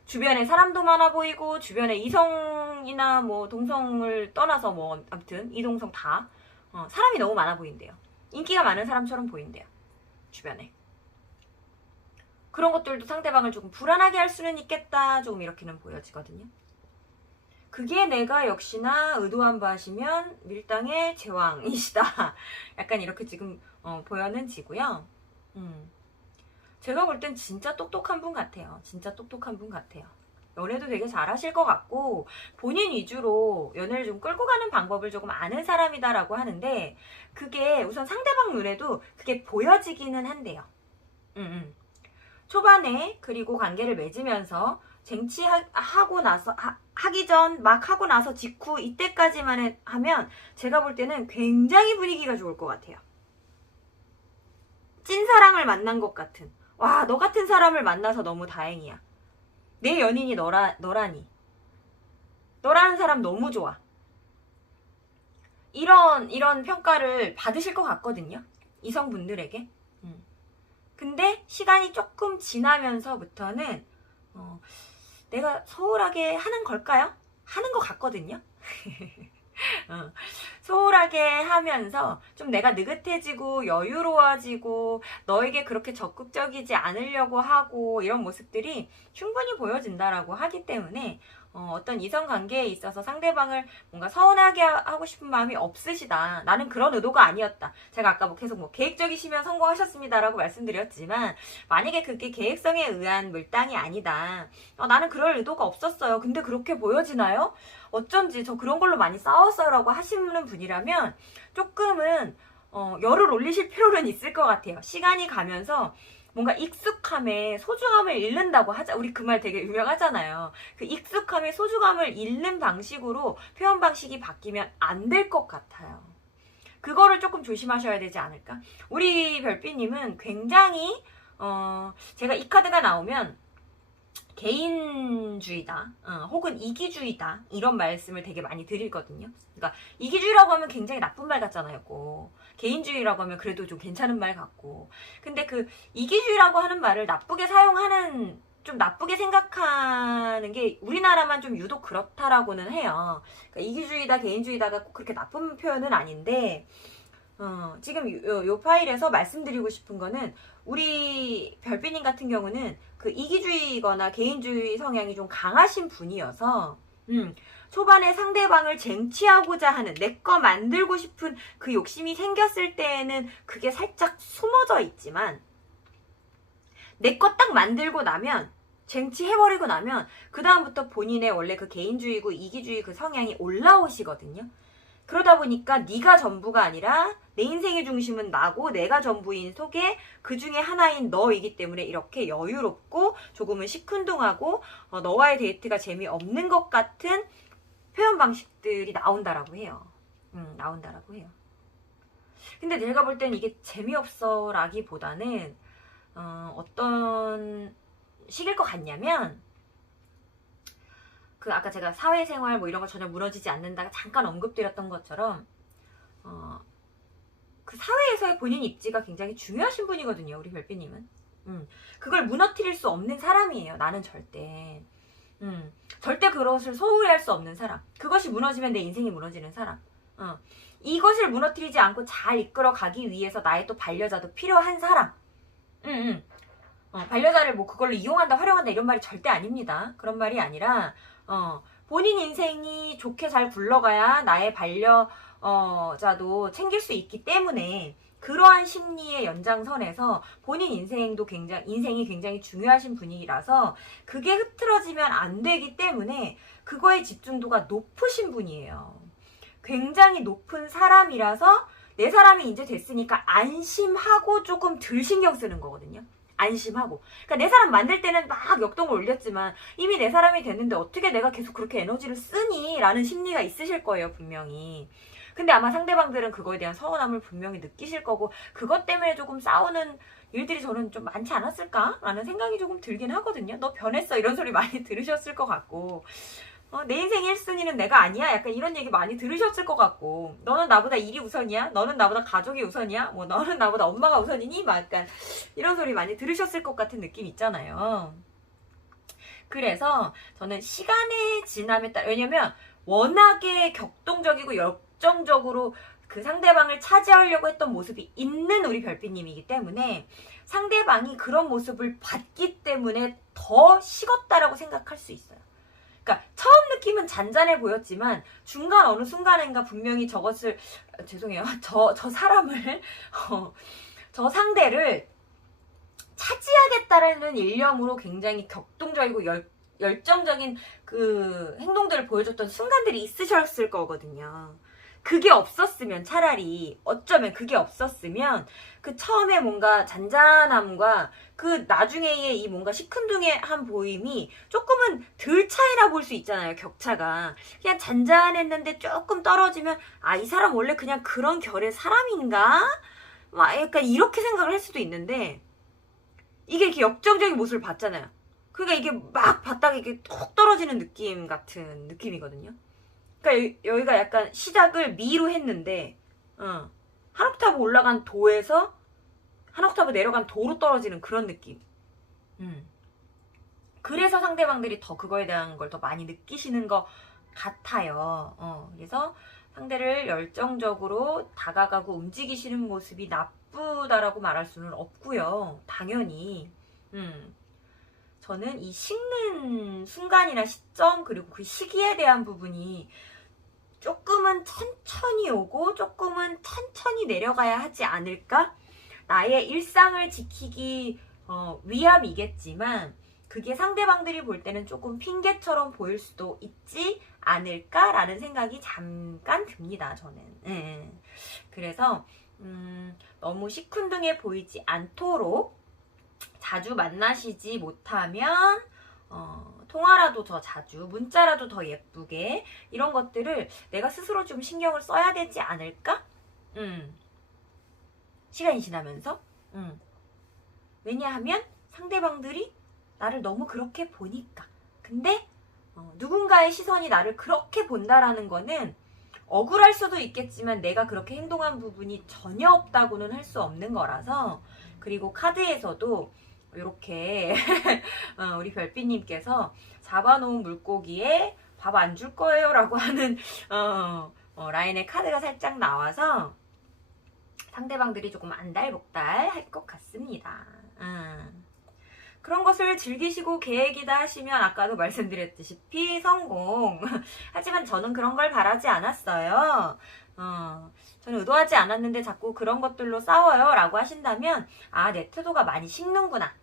주변에 사람도 많아 보이고 주변에 이성이나 뭐 동성을 떠나서 뭐 아무튼 이동성 다 사람이 너무 많아 보인대요. 인기가 많은 사람처럼 보인대요. 주변에. 그런 것들도 상대방을 조금 불안하게 할 수는 있겠다. 조금 이렇게는 보여지거든요. 그게 내가 역시나 의도한 바시면 밀당의 제왕이시다. 약간 이렇게 지금 보여는지고요. 제가 볼 땐 진짜 똑똑한 분 같아요. 진짜 똑똑한 분 같아요. 연애도 되게 잘하실 것 같고 본인 위주로 연애를 좀 끌고 가는 방법을 조금 아는 사람이다라고 하는데 그게 우선 상대방 눈에도 그게 보여지기는 한대요. 초반에 그리고 관계를 맺으면서 쟁취하고 나서 하기 전 막 하고 나서 직후 이때까지만 하면 제가 볼 때는 굉장히 분위기가 좋을 것 같아요. 찐사랑을 만난 것 같은. 와, 너 같은 사람을 만나서 너무 다행이야. 내 연인이 너라니. 너라는 사람 너무 좋아. 이런 평가를 받으실 것 같거든요. 이성분들에게. 근데 시간이 조금 지나면서부터는 내가 소홀하게 하는 걸까요? 하는 것 같거든요. 소홀하게 하면서 좀 내가 느긋해지고 여유로워지고 너에게 그렇게 적극적이지 않으려고 하고 이런 모습들이 충분히 보여진다라고 하기 때문에 어떤 이성관계에 있어서 상대방을 뭔가 서운하게 하고 싶은 마음이 없으시다. 나는 그런 의도가 아니었다. 제가 아까 계속 계획적이시면 성공하셨습니다라고 말씀드렸지만 만약에 그게 계획성에 의한 물당이 아니다. 나는 그럴 의도가 없었어요. 근데 그렇게 보여지나요? 어쩐지 저 그런 걸로 많이 싸웠어요 라고 하시는 분이라면 조금은 열을 올리실 필요는 있을 것 같아요. 시간이 가면서 뭔가 익숙함에 소중함을 잃는다고 하자. 우리 그 말 되게 유명하잖아요. 그 익숙함에 소중함을 잃는 방식으로 표현 방식이 바뀌면 안 될 것 같아요. 그거를 조금 조심하셔야 되지 않을까? 우리 별빛님은 굉장히 제가 이 카드가 나오면 개인주의다, 혹은 이기주의다 이런 말씀을 되게 많이 드리거든요. 그러니까 이기주의라고 하면 굉장히 나쁜 말 같잖아요. 개인주의라고 하면 그래도 좀 괜찮은 말 같고. 근데 그 이기주의라고 하는 말을 나쁘게 사용하는, 좀 나쁘게 생각하는 게 우리나라만 좀 유독 그렇다라고는 해요. 그러니까 이기주의다, 개인주의다가 꼭 그렇게 나쁜 표현은 아닌데 지금 요 파일에서 말씀드리고 싶은 거는 우리 별빛님 같은 경우는 그 이기주의거나 개인주의 성향이 좀 강하신 분이어서 초반에 상대방을 쟁취하고자 하는 내 거 만들고 싶은 그 욕심이 생겼을 때에는 그게 살짝 숨어져 있지만 내 거 딱 만들고 나면 쟁취해버리고 나면 그 다음부터 본인의 원래 그 개인주의고 이기주의 그 성향이 올라오시거든요. 그러다 보니까 네가 전부가 아니라 내 인생의 중심은 나고 내가 전부인 속에 그 중에 하나인 너이기 때문에 이렇게 여유롭고 조금은 시큰둥하고 너와의 데이트가 재미없는 것 같은 표현 방식들이 나온다라고 해요. 나온다라고 해요. 근데 내가 볼 땐 이게 재미없어 라기보다는 어떤 식일 것 같냐면 그 아까 제가 사회생활 뭐 이런 거 전혀 무너지지 않는다가 잠깐 언급드렸던 것처럼 그 사회에서의 본인 입지가 굉장히 중요하신 분이거든요. 우리 별빛님은. 그걸 무너뜨릴 수 없는 사람이에요. 나는 절대. 절대 그것을 소홀히 할 수 없는 사람. 그것이 무너지면 내 인생이 무너지는 사람. 이것을 무너뜨리지 않고 잘 이끌어 가기 위해서 나의 또 반려자도 필요한 사람. 반려자를 뭐 그걸로 이용한다, 활용한다 이런 말이 절대 아닙니다. 그런 말이 아니라 본인 인생이 좋게 잘 굴러가야 나의 반려자도 챙길 수 있기 때문에 그러한 심리의 연장선에서 본인 인생이 굉장히 중요하신 분이라서 그게 흐트러지면 안 되기 때문에 그거에 집중도가 높으신 분이에요. 굉장히 높은 사람이라서 내 사람이 이제 됐으니까 안심하고 조금 덜 신경 쓰는 거거든요. 안심하고. 그러니까 내 사람 만들 때는 막 역동을 올렸지만 이미 내 사람이 됐는데 어떻게 내가 계속 그렇게 에너지를 쓰니? 라는 심리가 있으실 거예요, 분명히. 근데 아마 상대방들은 그거에 대한 서운함을 분명히 느끼실 거고 그것 때문에 조금 싸우는 일들이 저는 좀 많지 않았을까? 라는 생각이 조금 들긴 하거든요. 너 변했어 이런 소리 많이 들으셨을 것 같고 내 인생 1순위는 내가 아니야? 약간 이런 얘기 많이 들으셨을 것 같고, 너는 나보다 일이 우선이야? 너는 나보다 가족이 우선이야? 뭐 너는 나보다 엄마가 우선이니? 막 약간 이런 소리 많이 들으셨을 것 같은 느낌 있잖아요. 그래서 저는 시간의 지남에 따라, 왜냐면 워낙에 격동적이고 열정적으로 그 상대방을 차지하려고 했던 모습이 있는 우리 별빛님이기 때문에 상대방이 그런 모습을 봤기 때문에 더 식었다라고 생각할 수 있어요. 그러니까 처음 느낌은 잔잔해 보였지만 중간 어느 순간인가 분명히 죄송해요. 저 사람을 저 상대를 차지하겠다라는 일념으로 굉장히 격동적이고 열정적인 그 행동들을 보여줬던 순간들이 있으셨을 거거든요. 그게 없었으면 차라리 어쩌면 그게 없었으면 그 처음에 뭔가 잔잔함과 그 나중에의 이 뭔가 시큰둥한 보임이 조금은 덜 차이나 볼 수 있잖아요. 격차가 그냥 잔잔했는데 조금 떨어지면 이 사람 원래 그냥 그런 결의 사람인가? 막 약간 이렇게 생각을 할 수도 있는데 이게 이렇게 역정적인 모습을 봤잖아요. 그러니까 이게 막 봤다가 이게 톡 떨어지는 느낌 같은 느낌이거든요. 그러니까 여기가 약간 시작을 미로 했는데 한 옥타브 올라간 도에서 한 옥타브 내려간 도로 떨어지는 그런 느낌. 그래서 상대방들이 더 그거에 대한 걸 더 많이 느끼시는 것 같아요. 그래서 상대를 열정적으로 다가가고 움직이시는 모습이 나쁘다라고 말할 수는 없고요. 당연히. 저는 이 식는 순간이나 시점 그리고 그 시기에 대한 부분이 조금은 천천히 오고 조금은 천천히 내려가야 하지 않을까? 나의 일상을 지키기 위함이겠지만 그게 상대방들이 볼 때는 조금 핑계처럼 보일 수도 있지 않을까라는 생각이 잠깐 듭니다. 저는. 그래서 너무 시큰둥해 보이지 않도록 자주 만나시지 못하면 통화라도 더 자주, 문자라도 더 예쁘게 이런 것들을 내가 스스로 좀 신경을 써야 되지 않을까? 시간이 지나면서 왜냐하면 상대방들이 나를 너무 그렇게 보니까. 근데 누군가의 시선이 나를 그렇게 본다라는 거는 억울할 수도 있겠지만 내가 그렇게 행동한 부분이 전혀 없다고는 할 수 없는 거라서. 그리고 카드에서도 이렇게 우리 별빛님께서 잡아놓은 물고기에 밥 안 줄 거예요 라고 하는 라인의 카드가 살짝 나와서 상대방들이 조금 안달복달 할 것 같습니다. 그런 것을 즐기시고 계획이다 하시면 아까도 말씀드렸듯이 성공. 하지만 저는 그런 걸 바라지 않았어요. 저는 의도하지 않았는데 자꾸 그런 것들로 싸워요 라고 하신다면 내 태도가 많이 식는구나.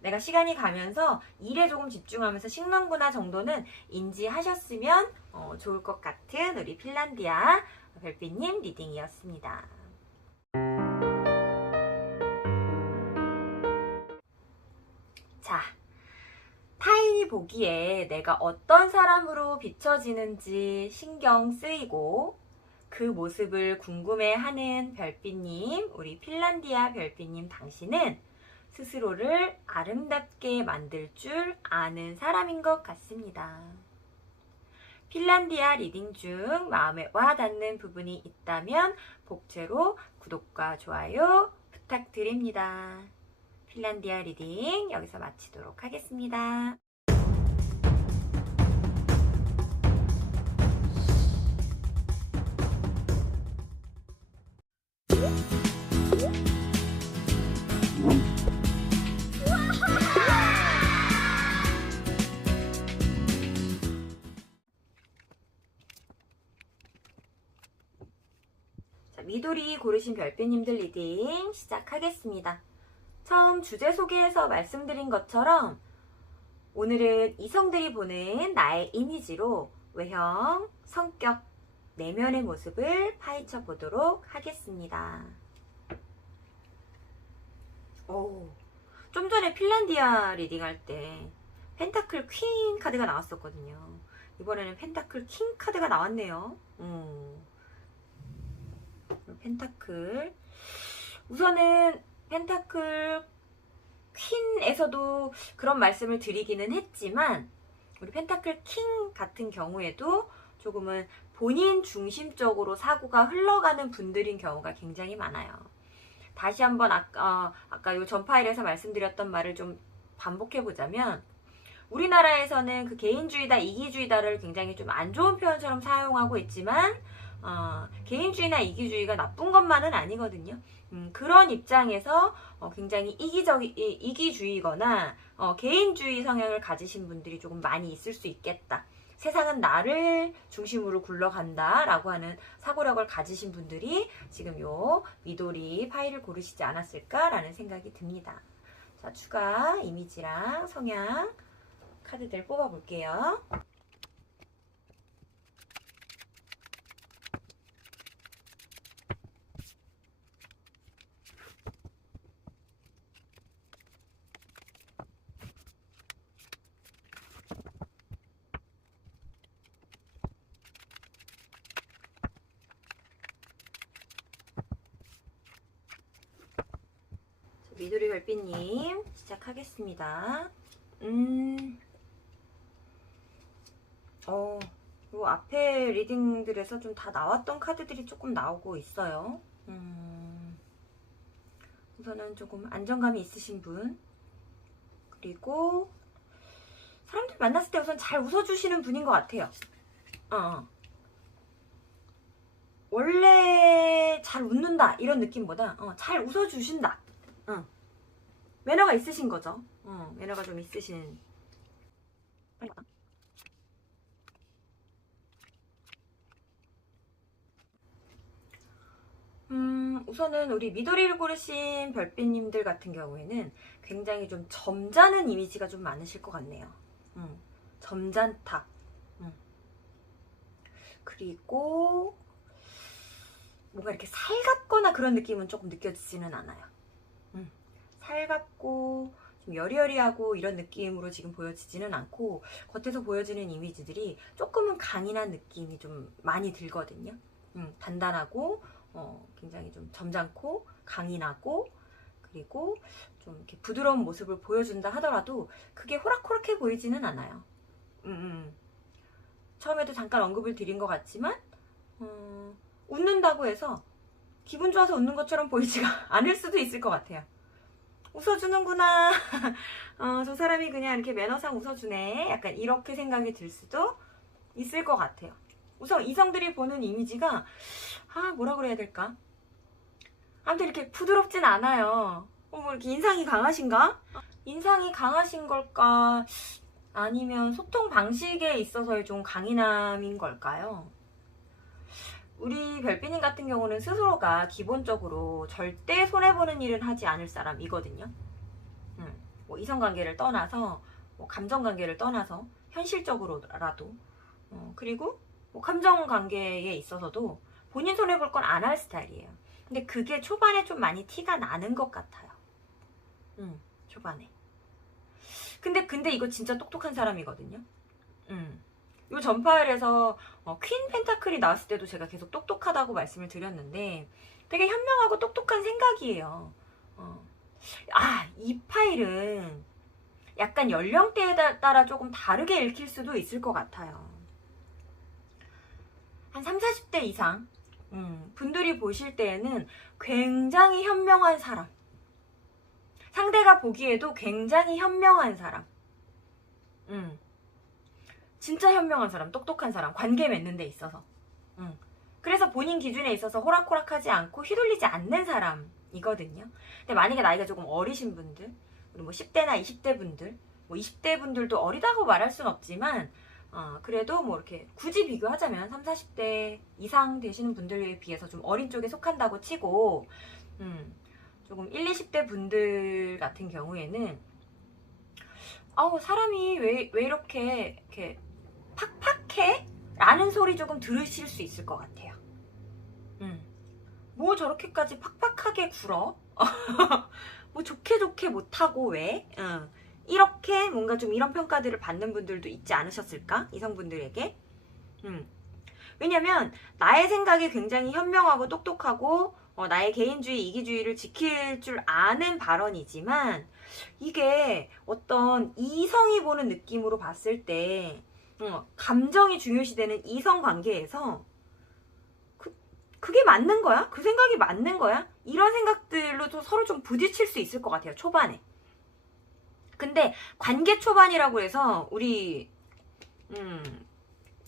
내가 시간이 가면서 일에 조금 집중하면서 식는구나 정도는 인지하셨으면 좋을 것 같은 우리 핀란디아 별빛님 리딩이었습니다. 자, 타인이 보기에 내가 어떤 사람으로 비춰지는지 신경 쓰이고 그 모습을 궁금해하는 별빛님, 우리 핀란디아 별빛님 당신은 스스로를 아름답게 만들 줄 아는 사람인 것 같습니다. 핀란디아 리딩 중 마음에 와닿는 부분이 있다면 복제로 구독과 좋아요 부탁드립니다. 핀란디아 리딩 여기서 마치도록 하겠습니다. 미도리 고르신 별빛님들 리딩 시작하겠습니다. 처음 주제 소개에서 말씀드린 것처럼 오늘은 이성들이 보는 나의 이미지로 외형, 성격, 내면의 모습을 파헤쳐 보도록 하겠습니다. 좀 전에 핀란디아 리딩할 때 펜타클 퀸 카드가 나왔었거든요. 이번에는 펜타클 킹 카드가 나왔네요. 펜타클 우선은 펜타클 퀸에서도 그런 말씀을 드리기는 했지만 우리 펜타클 킹 같은 경우에도 조금은 본인 중심적으로 사고가 흘러가는 분들인 경우가 굉장히 많아요. 다시 한번 아까 요 전 파일에서 말씀드렸던 말을 좀 반복해보자면, 우리나라에서는 그 개인주의다, 이기주의다를 굉장히 좀 안 좋은 표현처럼 사용하고 있지만, 개인주의나 이기주의가 나쁜 것만은 아니거든요. 그런 입장에서 굉장히 이기주의거나 개인주의 성향을 가지신 분들이 조금 많이 있을 수 있겠다. 세상은 나를 중심으로 굴러간다 라고 하는 사고력을 가지신 분들이 지금 요 미도리 파일을 고르시지 않았을까라는 생각이 듭니다. 자, 추가 이미지랑 성향 카드들 뽑아 볼게요. 미도리 별빛님 시작하겠습니다. 요 앞에 리딩들에서 좀 다 나왔던 카드들이 조금 나오고 있어요. 우선은 조금 안정감이 있으신 분, 그리고 사람들 만났을 때 우선 잘 웃어주시는 분인 것 같아요. 원래 잘 웃는다 이런 느낌보다 잘 웃어주신다. 매너가 있으신 거죠. 매너가 좀 있으신. 우선은 우리 미도리를 고르신 별빛님들 같은 경우에는 굉장히 좀 점잖은 이미지가 좀 많으실 것 같네요. 점잖다. 그리고 뭔가 이렇게 살갑거나 그런 느낌은 조금 느껴지지는 않아요. 살갑고 좀 여리여리하고 이런 느낌으로 지금 보여지지는 않고, 겉에서 보여지는 이미지들이 조금은 강인한 느낌이 좀 많이 들거든요. 단단하고 굉장히 좀 점잖고 강인하고, 그리고 좀 이렇게 부드러운 모습을 보여준다 하더라도 그게 호락호락해 보이지는 않아요. 처음에도 잠깐 언급을 드린 것 같지만 웃는다고 해서 기분 좋아서 웃는 것처럼 보이지가 않을 수도 있을 것 같아요. 웃어주는구나. 저 사람이 그냥 이렇게 매너상 웃어주네. 약간 이렇게 생각이 들 수도 있을 것 같아요. 우선 이성들이 보는 이미지가 뭐라 그래야 될까? 아무튼 이렇게 부드럽진 않아요. 뭐 이렇게 인상이 강하신가? 인상이 강하신 걸까? 아니면 소통 방식에 있어서의 좀 강인함인 걸까요? 우리 별빛님 같은 경우는 스스로가 기본적으로 절대 손해보는 일은 하지 않을 사람이거든요. 뭐 이성관계를 떠나서, 뭐 감정관계를 떠나서 현실적으로라도, 그리고 뭐 감정관계에 있어서도 본인 손해볼 건 안 할 스타일이에요. 근데 그게 초반에 좀 많이 티가 나는 것 같아요. 초반에. 근데 이거 진짜 똑똑한 사람이거든요. 요 전파일에서 퀸 펜타클이 나왔을 때도 제가 계속 똑똑하다고 말씀을 드렸는데, 되게 현명하고 똑똑한 생각이에요. 이 파일은 약간 연령대에 따라 조금 다르게 읽힐 수도 있을 것 같아요. 한 30, 40대 이상 분들이 보실 때에는 굉장히 현명한 사람, 상대가 보기에도 굉장히 현명한 사람, 진짜 현명한 사람, 똑똑한 사람, 관계 맺는 데 있어서. 그래서 본인 기준에 있어서 호락호락하지 않고 휘둘리지 않는 사람이거든요. 근데 만약에 나이가 조금 어리신 분들, 그리고 뭐 10대나 20대 분들, 뭐 20대 분들도 어리다고 말할 순 없지만, 그래도 뭐 이렇게 굳이 비교하자면 30, 40대 이상 되시는 분들에 비해서 좀 어린 쪽에 속한다고 치고, 조금 1, 20대 분들 같은 경우에는 사람이 왜 이렇게 팍팍해? 라는 소리 조금 들으실 수 있을 것 같아요. 뭐 저렇게까지 팍팍하게 굴어? 뭐 좋게 못하고 왜? 이렇게 뭔가 좀 이런 평가들을 받는 분들도 있지 않으셨을까? 이성분들에게. 왜냐면 나의 생각이 굉장히 현명하고 똑똑하고 나의 개인주의, 이기주의를 지킬 줄 아는 발언이지만 이게 어떤 이성이 보는 느낌으로 봤을 때 감정이 중요시되는 이성 관계에서 그게 맞는 거야? 그 생각이 맞는 거야? 이런 생각들로 서로 좀 부딪힐 수 있을 것 같아요, 초반에. 근데 관계 초반이라고 해서 우리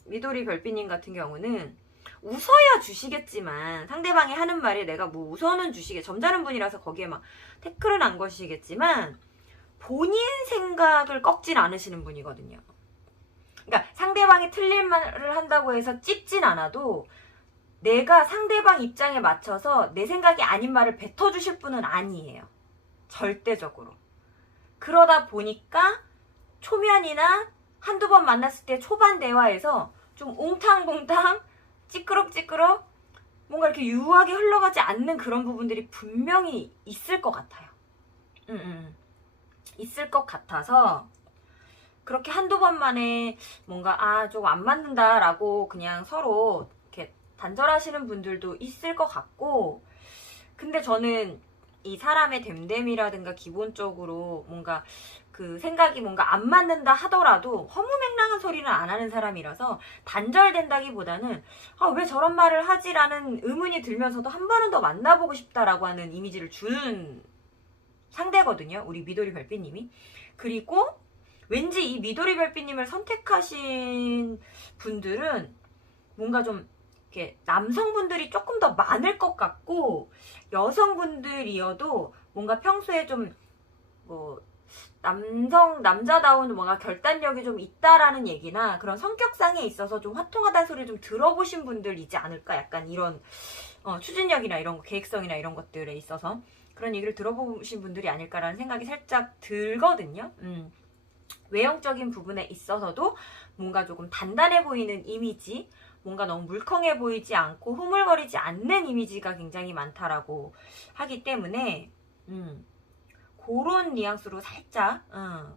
미도리 별빛님 같은 경우는 웃어야 주시겠지만, 상대방이 하는 말에 내가 뭐 웃어는 점잖은 분이라서 거기에 막 태클은 안 거시겠지만 본인 생각을 꺾진 않으시는 분이거든요. 그러니까 상대방이 틀린 말을 한다고 해서 찝진 않아도 내가 상대방 입장에 맞춰서 내 생각이 아닌 말을 뱉어주실 분은 아니에요. 절대적으로. 그러다 보니까 초면이나 한두 번 만났을 때 초반 대화에서 좀 웅탕봉탕 찌끄럭찌끄럭 뭔가 이렇게 유하게 흘러가지 않는 그런 부분들이 분명히 있을 것 같아요. 있을 것 같아서 그렇게 한두 번 만에 뭔가 조금 안 맞는다라고 그냥 서로 이렇게 단절하시는 분들도 있을 것 같고, 근데 저는 이 사람의 됨됨이라든가 기본적으로 뭔가 그 생각이 뭔가 안 맞는다 하더라도 허무맹랑한 소리는 안 하는 사람이라서 단절된다기보다는 왜 저런 말을 하지라는 의문이 들면서도 한 번은 더 만나보고 싶다라고 하는 이미지를 주는 상대거든요, 우리 미도리 별빛님이. 그리고 왠지 이 미도리 별빛님을 선택하신 분들은 뭔가 좀 이렇게 남성분들이 조금 더 많을 것 같고, 여성분들이어도 뭔가 평소에 좀 뭐 남자다운 뭔가 결단력이 좀 있다라는 얘기나 그런 성격상에 있어서 좀 화통하다는 소리를 좀 들어보신 분들이지 않을까? 약간 이런 추진력이나 이런 거, 계획성이나 이런 것들에 있어서 그런 얘기를 들어보신 분들이 아닐까라는 생각이 살짝 들거든요. 외형적인 부분에 있어서도 뭔가 조금 단단해 보이는 이미지, 뭔가 너무 물컹해 보이지 않고 흐물거리지 않는 이미지가 굉장히 많다라고 하기 때문에 그런 뉘앙스로 살짝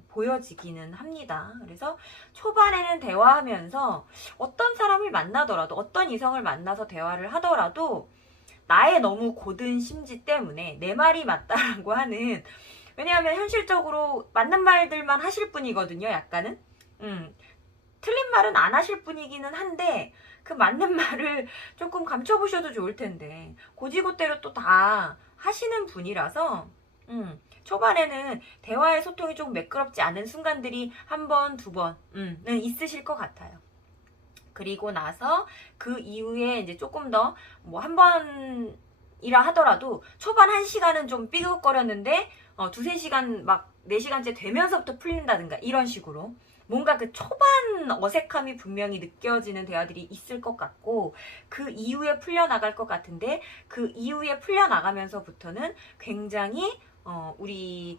보여지기는 합니다. 그래서 초반에는 대화하면서 어떤 사람을 만나더라도, 어떤 이성을 만나서 대화를 하더라도 나의 너무 고든 심지 때문에 내 말이 맞다라고 하는, 왜냐하면 현실적으로 맞는 말들만 하실 분이거든요, 약간은. 틀린 말은 안 하실 분이기는 한데 그 맞는 말을 조금 감춰보셔도 좋을 텐데 고지고대로 또 다 하시는 분이라서 초반에는 대화의 소통이 조금 매끄럽지 않은 순간들이 한 번, 두 번은 있으실 것 같아요. 그리고 나서 그 이후에 이제 조금 더 뭐 한 번이라 하더라도 초반 1시간은 좀 삐걱거렸는데 두세 시간 막 4시간째 되면서부터 풀린다든가 이런 식으로 뭔가 그 초반 어색함이 분명히 느껴지는 대화들이 있을 것 같고, 그 이후에 풀려나갈 것 같은데 그 이후에 풀려나가면서부터는 굉장히 우리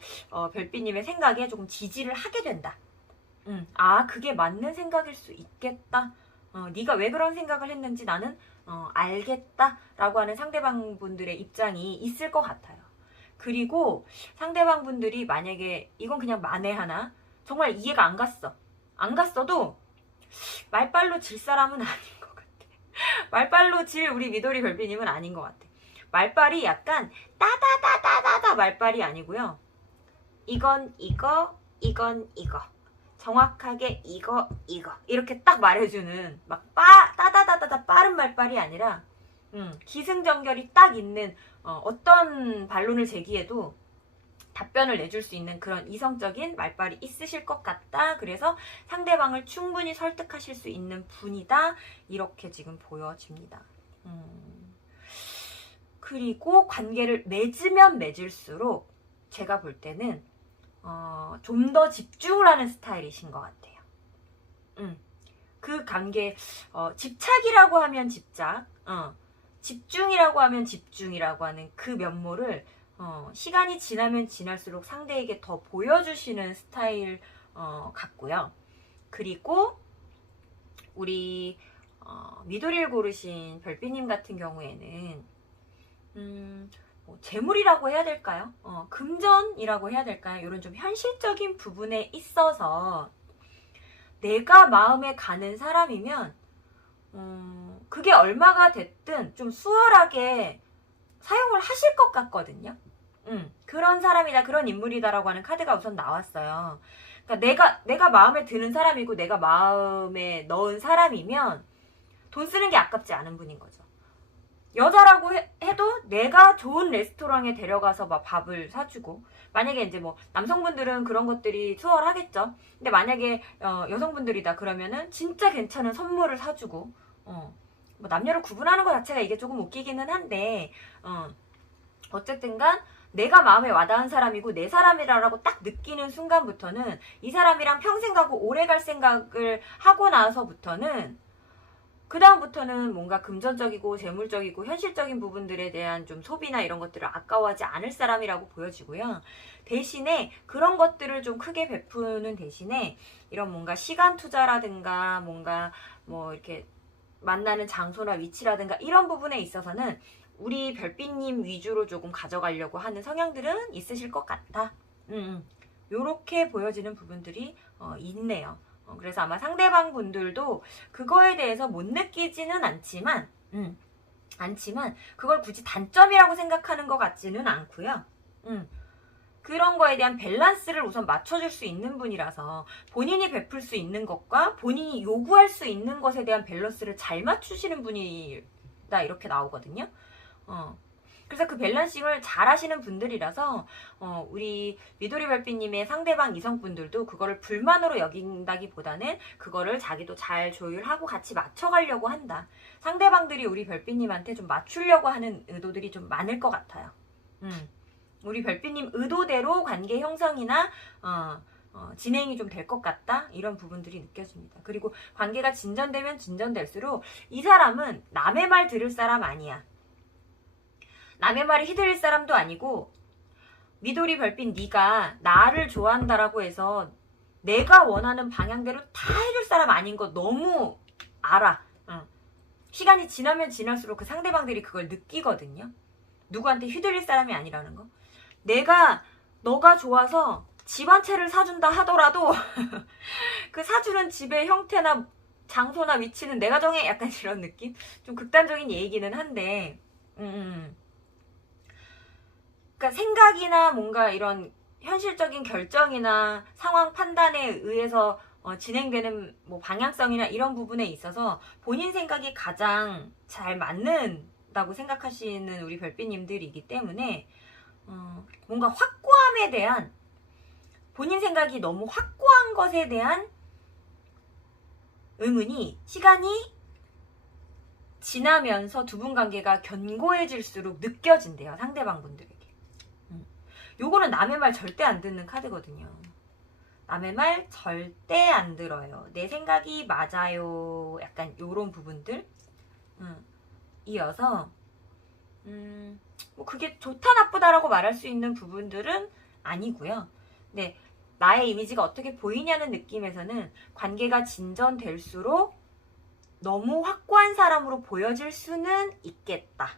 별빛님의 생각에 조금 지지를 하게 된다. 그게 맞는 생각일 수 있겠다. 네가 왜 그런 생각을 했는지 나는 알겠다 라고 하는 상대방 분들의 입장이 있을 것 같아요. 그리고 상대방 분들이 만약에 이건 그냥 만에 정말 이해가 안 갔어도 말빨로 질 사람은 아닌 것 같아. 말빨로 질 우리 미도리 별빛님은 아닌 것 같아. 말빨이 약간 따다다다다다 말빨이 아니고요. 이건 이거, 이건 이거. 정확하게 이거 이렇게 딱 말해주는 막 따다다다다 빠른 말빨이 아니라 기승전결이 딱 있는 어떤 반론을 제기해도 답변을 내줄 수 있는 그런 이성적인 말빨이 있으실 것 같다. 그래서 상대방을 충분히 설득하실 수 있는 분이다. 이렇게 지금 보여집니다. 그리고 관계를 맺으면 맺을수록 제가 볼 때는 좀 더 집중을 하는 스타일이신 것 같아요. 그 관계 집착이라고 하면 집착, 집중이라고 하면 집중이라고 하는 그 면모를 시간이 지나면 지날수록 상대에게 더 보여주시는 스타일 같고요. 그리고 우리 미도리를 고르신 별빛님 같은 경우에는 재물이라고 해야 될까요? 금전이라고 해야 될까요? 이런 좀 현실적인 부분에 있어서 내가 마음에 가는 사람이면 그게 얼마가 됐든 좀 수월하게 사용을 하실 것 같거든요. 그런 사람이다, 그런 인물이다라고 하는 카드가 우선 나왔어요. 그러니까 내가 마음에 드는 사람이고 내가 마음에 넣은 사람이면 돈 쓰는 게 아깝지 않은 분인 거죠. 여자라고 해도 내가 좋은 레스토랑에 데려가서 막 밥을 사주고, 만약에 이제 뭐 남성분들은 그런 것들이 수월하겠죠. 근데 만약에 여성분들이다 그러면은 진짜 괜찮은 선물을 사주고, 뭐 남녀를 구분하는 것 자체가 이게 조금 웃기기는 한데, 어쨌든간 내가 마음에 와닿은 사람이고 내 사람이라고 딱 느끼는 순간부터는 이 사람이랑 평생 가고 오래 갈 생각을 하고 나서부터는, 그 다음부터는 뭔가 금전적이고 재물적이고 현실적인 부분들에 대한 좀 소비나 이런 것들을 아까워하지 않을 사람이라고 보여지고요. 대신에 그런 것들을 좀 크게 베푸는 대신에 이런 뭔가 시간 투자라든가 뭔가 뭐 이렇게 만나는 장소나 위치라든가 이런 부분에 있어서는 우리 별빛님 위주로 조금 가져가려고 하는 성향들은 있으실 것 같다. 요렇게 보여지는 부분들이 있네요. 그래서 아마 상대방 분들도 그거에 대해서 못 느끼지는 않지만 그걸 굳이 단점이라고 생각하는 것 같지는 않고요. 그런 거에 대한 밸런스를 우선 맞춰줄 수 있는 분이라서 본인이 베풀 수 있는 것과 본인이 요구할 수 있는 것에 대한 밸런스를 잘 맞추시는 분이다, 이렇게 나오거든요. 그래서 그 밸런싱을 잘 하시는 분들이라서 우리 미도리 별빛님의 상대방 이성분들도 그거를 불만으로 여긴다기보다는 그거를 자기도 잘 조율하고 같이 맞춰가려고 한다. 상대방들이 우리 별빛님한테 좀 맞추려고 하는 의도들이 좀 많을 것 같아요. 우리 별빛님 의도대로 관계 형성이나 진행이 좀 될 것 같다, 이런 부분들이 느껴집니다. 그리고 관계가 진전되면 진전될수록 이 사람은 남의 말 들을 사람 아니야. 남의 말이 휘둘릴 사람도 아니고, 미도리 별빛 네가 나를 좋아한다라고 해서 내가 원하는 방향대로 다 해줄 사람 아닌 거 너무 알아. 시간이 지나면 지날수록 그 상대방들이 그걸 느끼거든요. 누구한테 휘둘릴 사람이 아니라는 거. 내가 너가 좋아서 집 한 채를 사준다 하더라도 그 사주는 집의 형태나 장소나 위치는 내가 정해, 약간 이런 느낌? 좀 극단적인 얘기는 한데, 그러니까 생각이나 뭔가 이런 현실적인 결정이나 상황 판단에 의해서 진행되는 뭐 방향성이나 이런 부분에 있어서 본인 생각이 가장 잘 맞는다고 생각하시는 우리 별빛님들이기 때문에 뭔가 확고함에 대한, 본인 생각이 너무 확고한 것에 대한 의문이 시간이 지나면서 두 분 관계가 견고해질수록 느껴진대요, 상대방 분들에게. 요거는 남의 말 절대 안 듣는 카드거든요. 남의 말 절대 안 들어요. 내 생각이 맞아요. 약간 요런 부분들. 이어서 뭐 그게 좋다 나쁘다라고 말할 수 있는 부분들은 아니고요. 네, 나의 이미지가 어떻게 보이냐는 느낌에서는 관계가 진전될수록 너무 확고한 사람으로 보여질 수는 있겠다.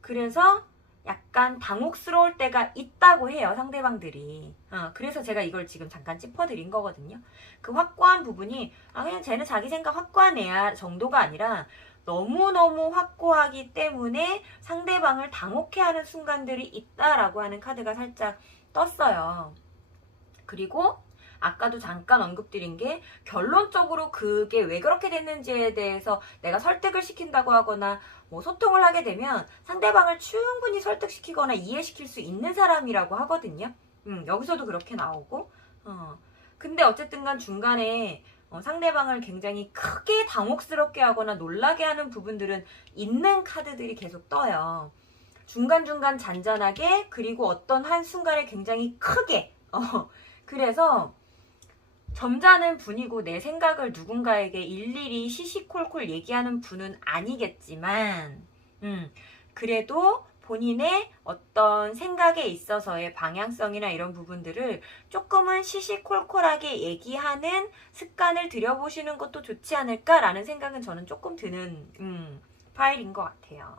그래서 약간 당혹스러울 때가 있다고 해요, 상대방들이. 그래서 제가 이걸 지금 잠깐 짚어드린 거거든요. 그 확고한 부분이 그냥 쟤는 자기 생각 확고한 애야 정도가 아니라 너무너무 확고하기 때문에 상대방을 당혹해하는 순간들이 있다라고 하는 카드가 살짝 떴어요. 그리고 아까도 잠깐 언급드린 게, 결론적으로 그게 왜 그렇게 됐는지에 대해서 내가 설득을 시킨다고 하거나 뭐 소통을 하게 되면 상대방을 충분히 설득시키거나 이해시킬 수 있는 사람이라고 하거든요. 여기서도 그렇게 나오고, 근데 어쨌든 간 중간에 상대방을 굉장히 크게 당혹스럽게 하거나 놀라게 하는 부분들은 있는 카드들이 계속 떠요. 중간중간 잔잔하게, 그리고 어떤 한순간에 굉장히 크게. 그래서 점잖은 분이고 내 생각을 누군가에게 일일이 시시콜콜 얘기하는 분은 아니겠지만, 그래도 본인의 어떤 생각에 있어서의 방향성이나 이런 부분들을 조금은 시시콜콜하게 얘기하는 습관을 들여보시는 것도 좋지 않을까라는 생각은 저는 조금 드는 파일인 것 같아요.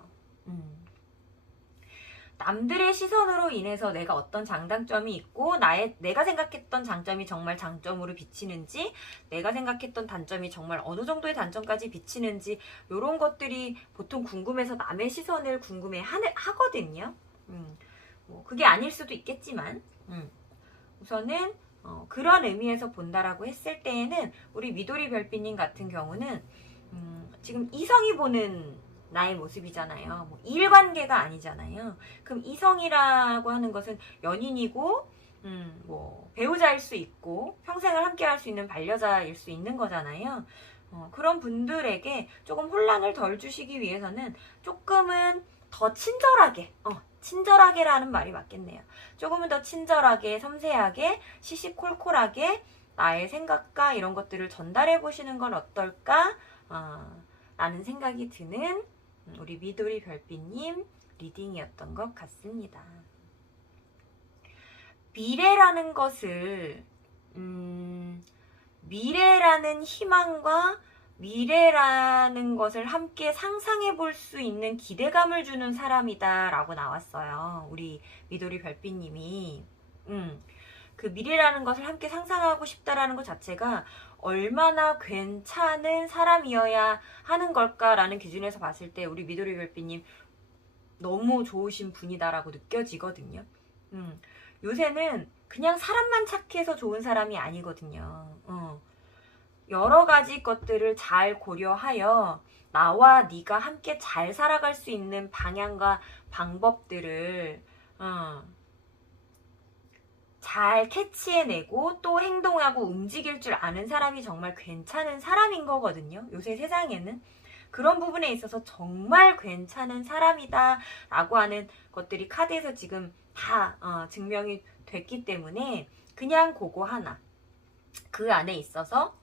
남들의 시선으로 인해서 내가 어떤 장단점이 있고 내가 생각했던 장점이 정말 장점으로 비치는지, 내가 생각했던 단점이 정말 어느 정도의 단점까지 비치는지, 이런 것들이 보통 궁금해서 남의 시선을 궁금해 하거든요. 뭐 그게 아닐 수도 있겠지만 우선은 그런 의미에서 본다라고 했을 때에는 우리 미도리 별빛님 같은 경우는 지금 이성이 보는 나의 모습이잖아요. 뭐 일관계가 아니잖아요. 그럼 이성이라고 하는 것은 연인이고 뭐 배우자일 수 있고 평생을 함께 할 수 있는 반려자일 수 있는 거잖아요. 그런 분들에게 조금 혼란을 덜 주시기 위해서는 조금은 더 친절하게, 친절하게라는 말이 맞겠네요. 조금은 더 친절하게, 섬세하게, 시시콜콜하게 나의 생각과 이런 것들을 전달해 보시는 건 어떨까? 라는 생각이 드는 우리 미도리 별빛님 리딩이었던 것 같습니다. 미래라는 것을 미래라는 희망과 미래라는 것을 함께 상상해 볼 수 있는 기대감을 주는 사람이다 라고 나왔어요. 우리 미도리 별빛님이 그 미래라는 것을 함께 상상하고 싶다라는 것 자체가 얼마나 괜찮은 사람이어야 하는 걸까라는 기준에서 봤을 때 우리 미도리 별빛님 너무 좋으신 분이다라고 느껴지거든요. 요새는 그냥 사람만 착해서 좋은 사람이 아니거든요. 여러 가지 것들을 잘 고려하여 나와 네가 함께 잘 살아갈 수 있는 방향과 방법들을 잘 캐치해내고 또 행동하고 움직일 줄 아는 사람이 정말 괜찮은 사람인 거거든요. 요새 세상에는 그런 부분에 있어서 정말 괜찮은 사람이다 라고 하는 것들이 카드에서 지금 다 증명이 됐기 때문에 그냥 그거 하나 그 안에 있어서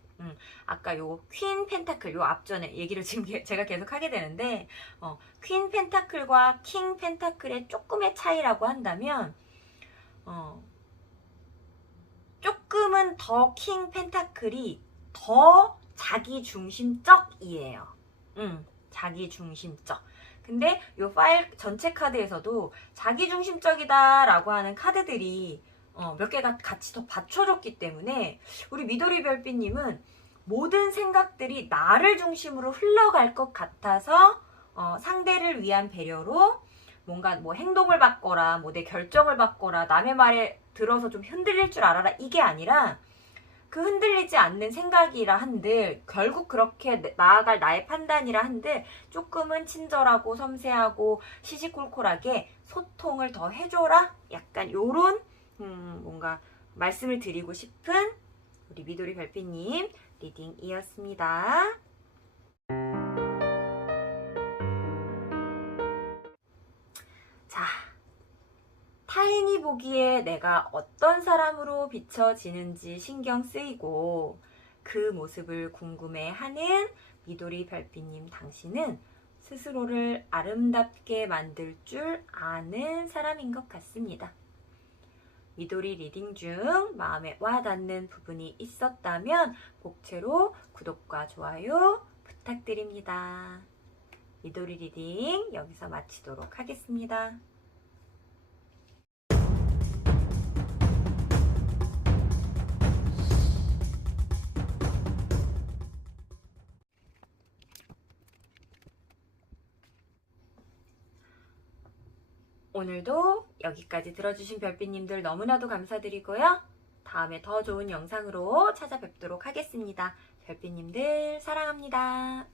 아까 요 퀸 펜타클 요 앞전에 얘기를 지금 제가 계속 하게 되는데 퀸 펜타클과 킹 펜타클의 조금의 차이라고 한다면 조금은 더 킹 펜타클이 더 자기중심적이에요. 자기중심적. 근데 요 파일 전체 카드에서도 자기중심적이다라고 하는 카드들이 몇 개가 같이 더 받쳐줬기 때문에 우리 미도리 별빛님은 모든 생각들이 나를 중심으로 흘러갈 것 같아서 상대를 위한 배려로 뭔가 뭐 행동을 바꿔라, 뭐 내 결정을 바꿔라, 남의 말에 들어서 좀 흔들릴 줄 알아라 이게 아니라 그 흔들리지 않는 생각이라 한들 결국 그렇게 나아갈 나의 판단이라 한들 조금은 친절하고 섬세하고 시시콜콜하게 소통을 더 해줘라 약간 요런 뭔가 말씀을 드리고 싶은 우리 미도리 별빛님 리딩이었습니다. 자, 타인이 보기에 내가 어떤 사람으로 비춰지는지 신경 쓰이고 그 모습을 궁금해하는 미도리 별빛님 당신은 스스로를 아름답게 만들 줄 아는 사람인 것 같습니다. 미도리 리딩 중 마음에 와닿는 부분이 있었다면 복채로 구독과 좋아요 부탁드립니다. 미도리 리딩 여기서 마치도록 하겠습니다. 오늘도 여기까지 들어주신 별빛님들 너무나도 감사드리고요. 다음에 더 좋은 영상으로 찾아뵙도록 하겠습니다. 별빛님들 사랑합니다.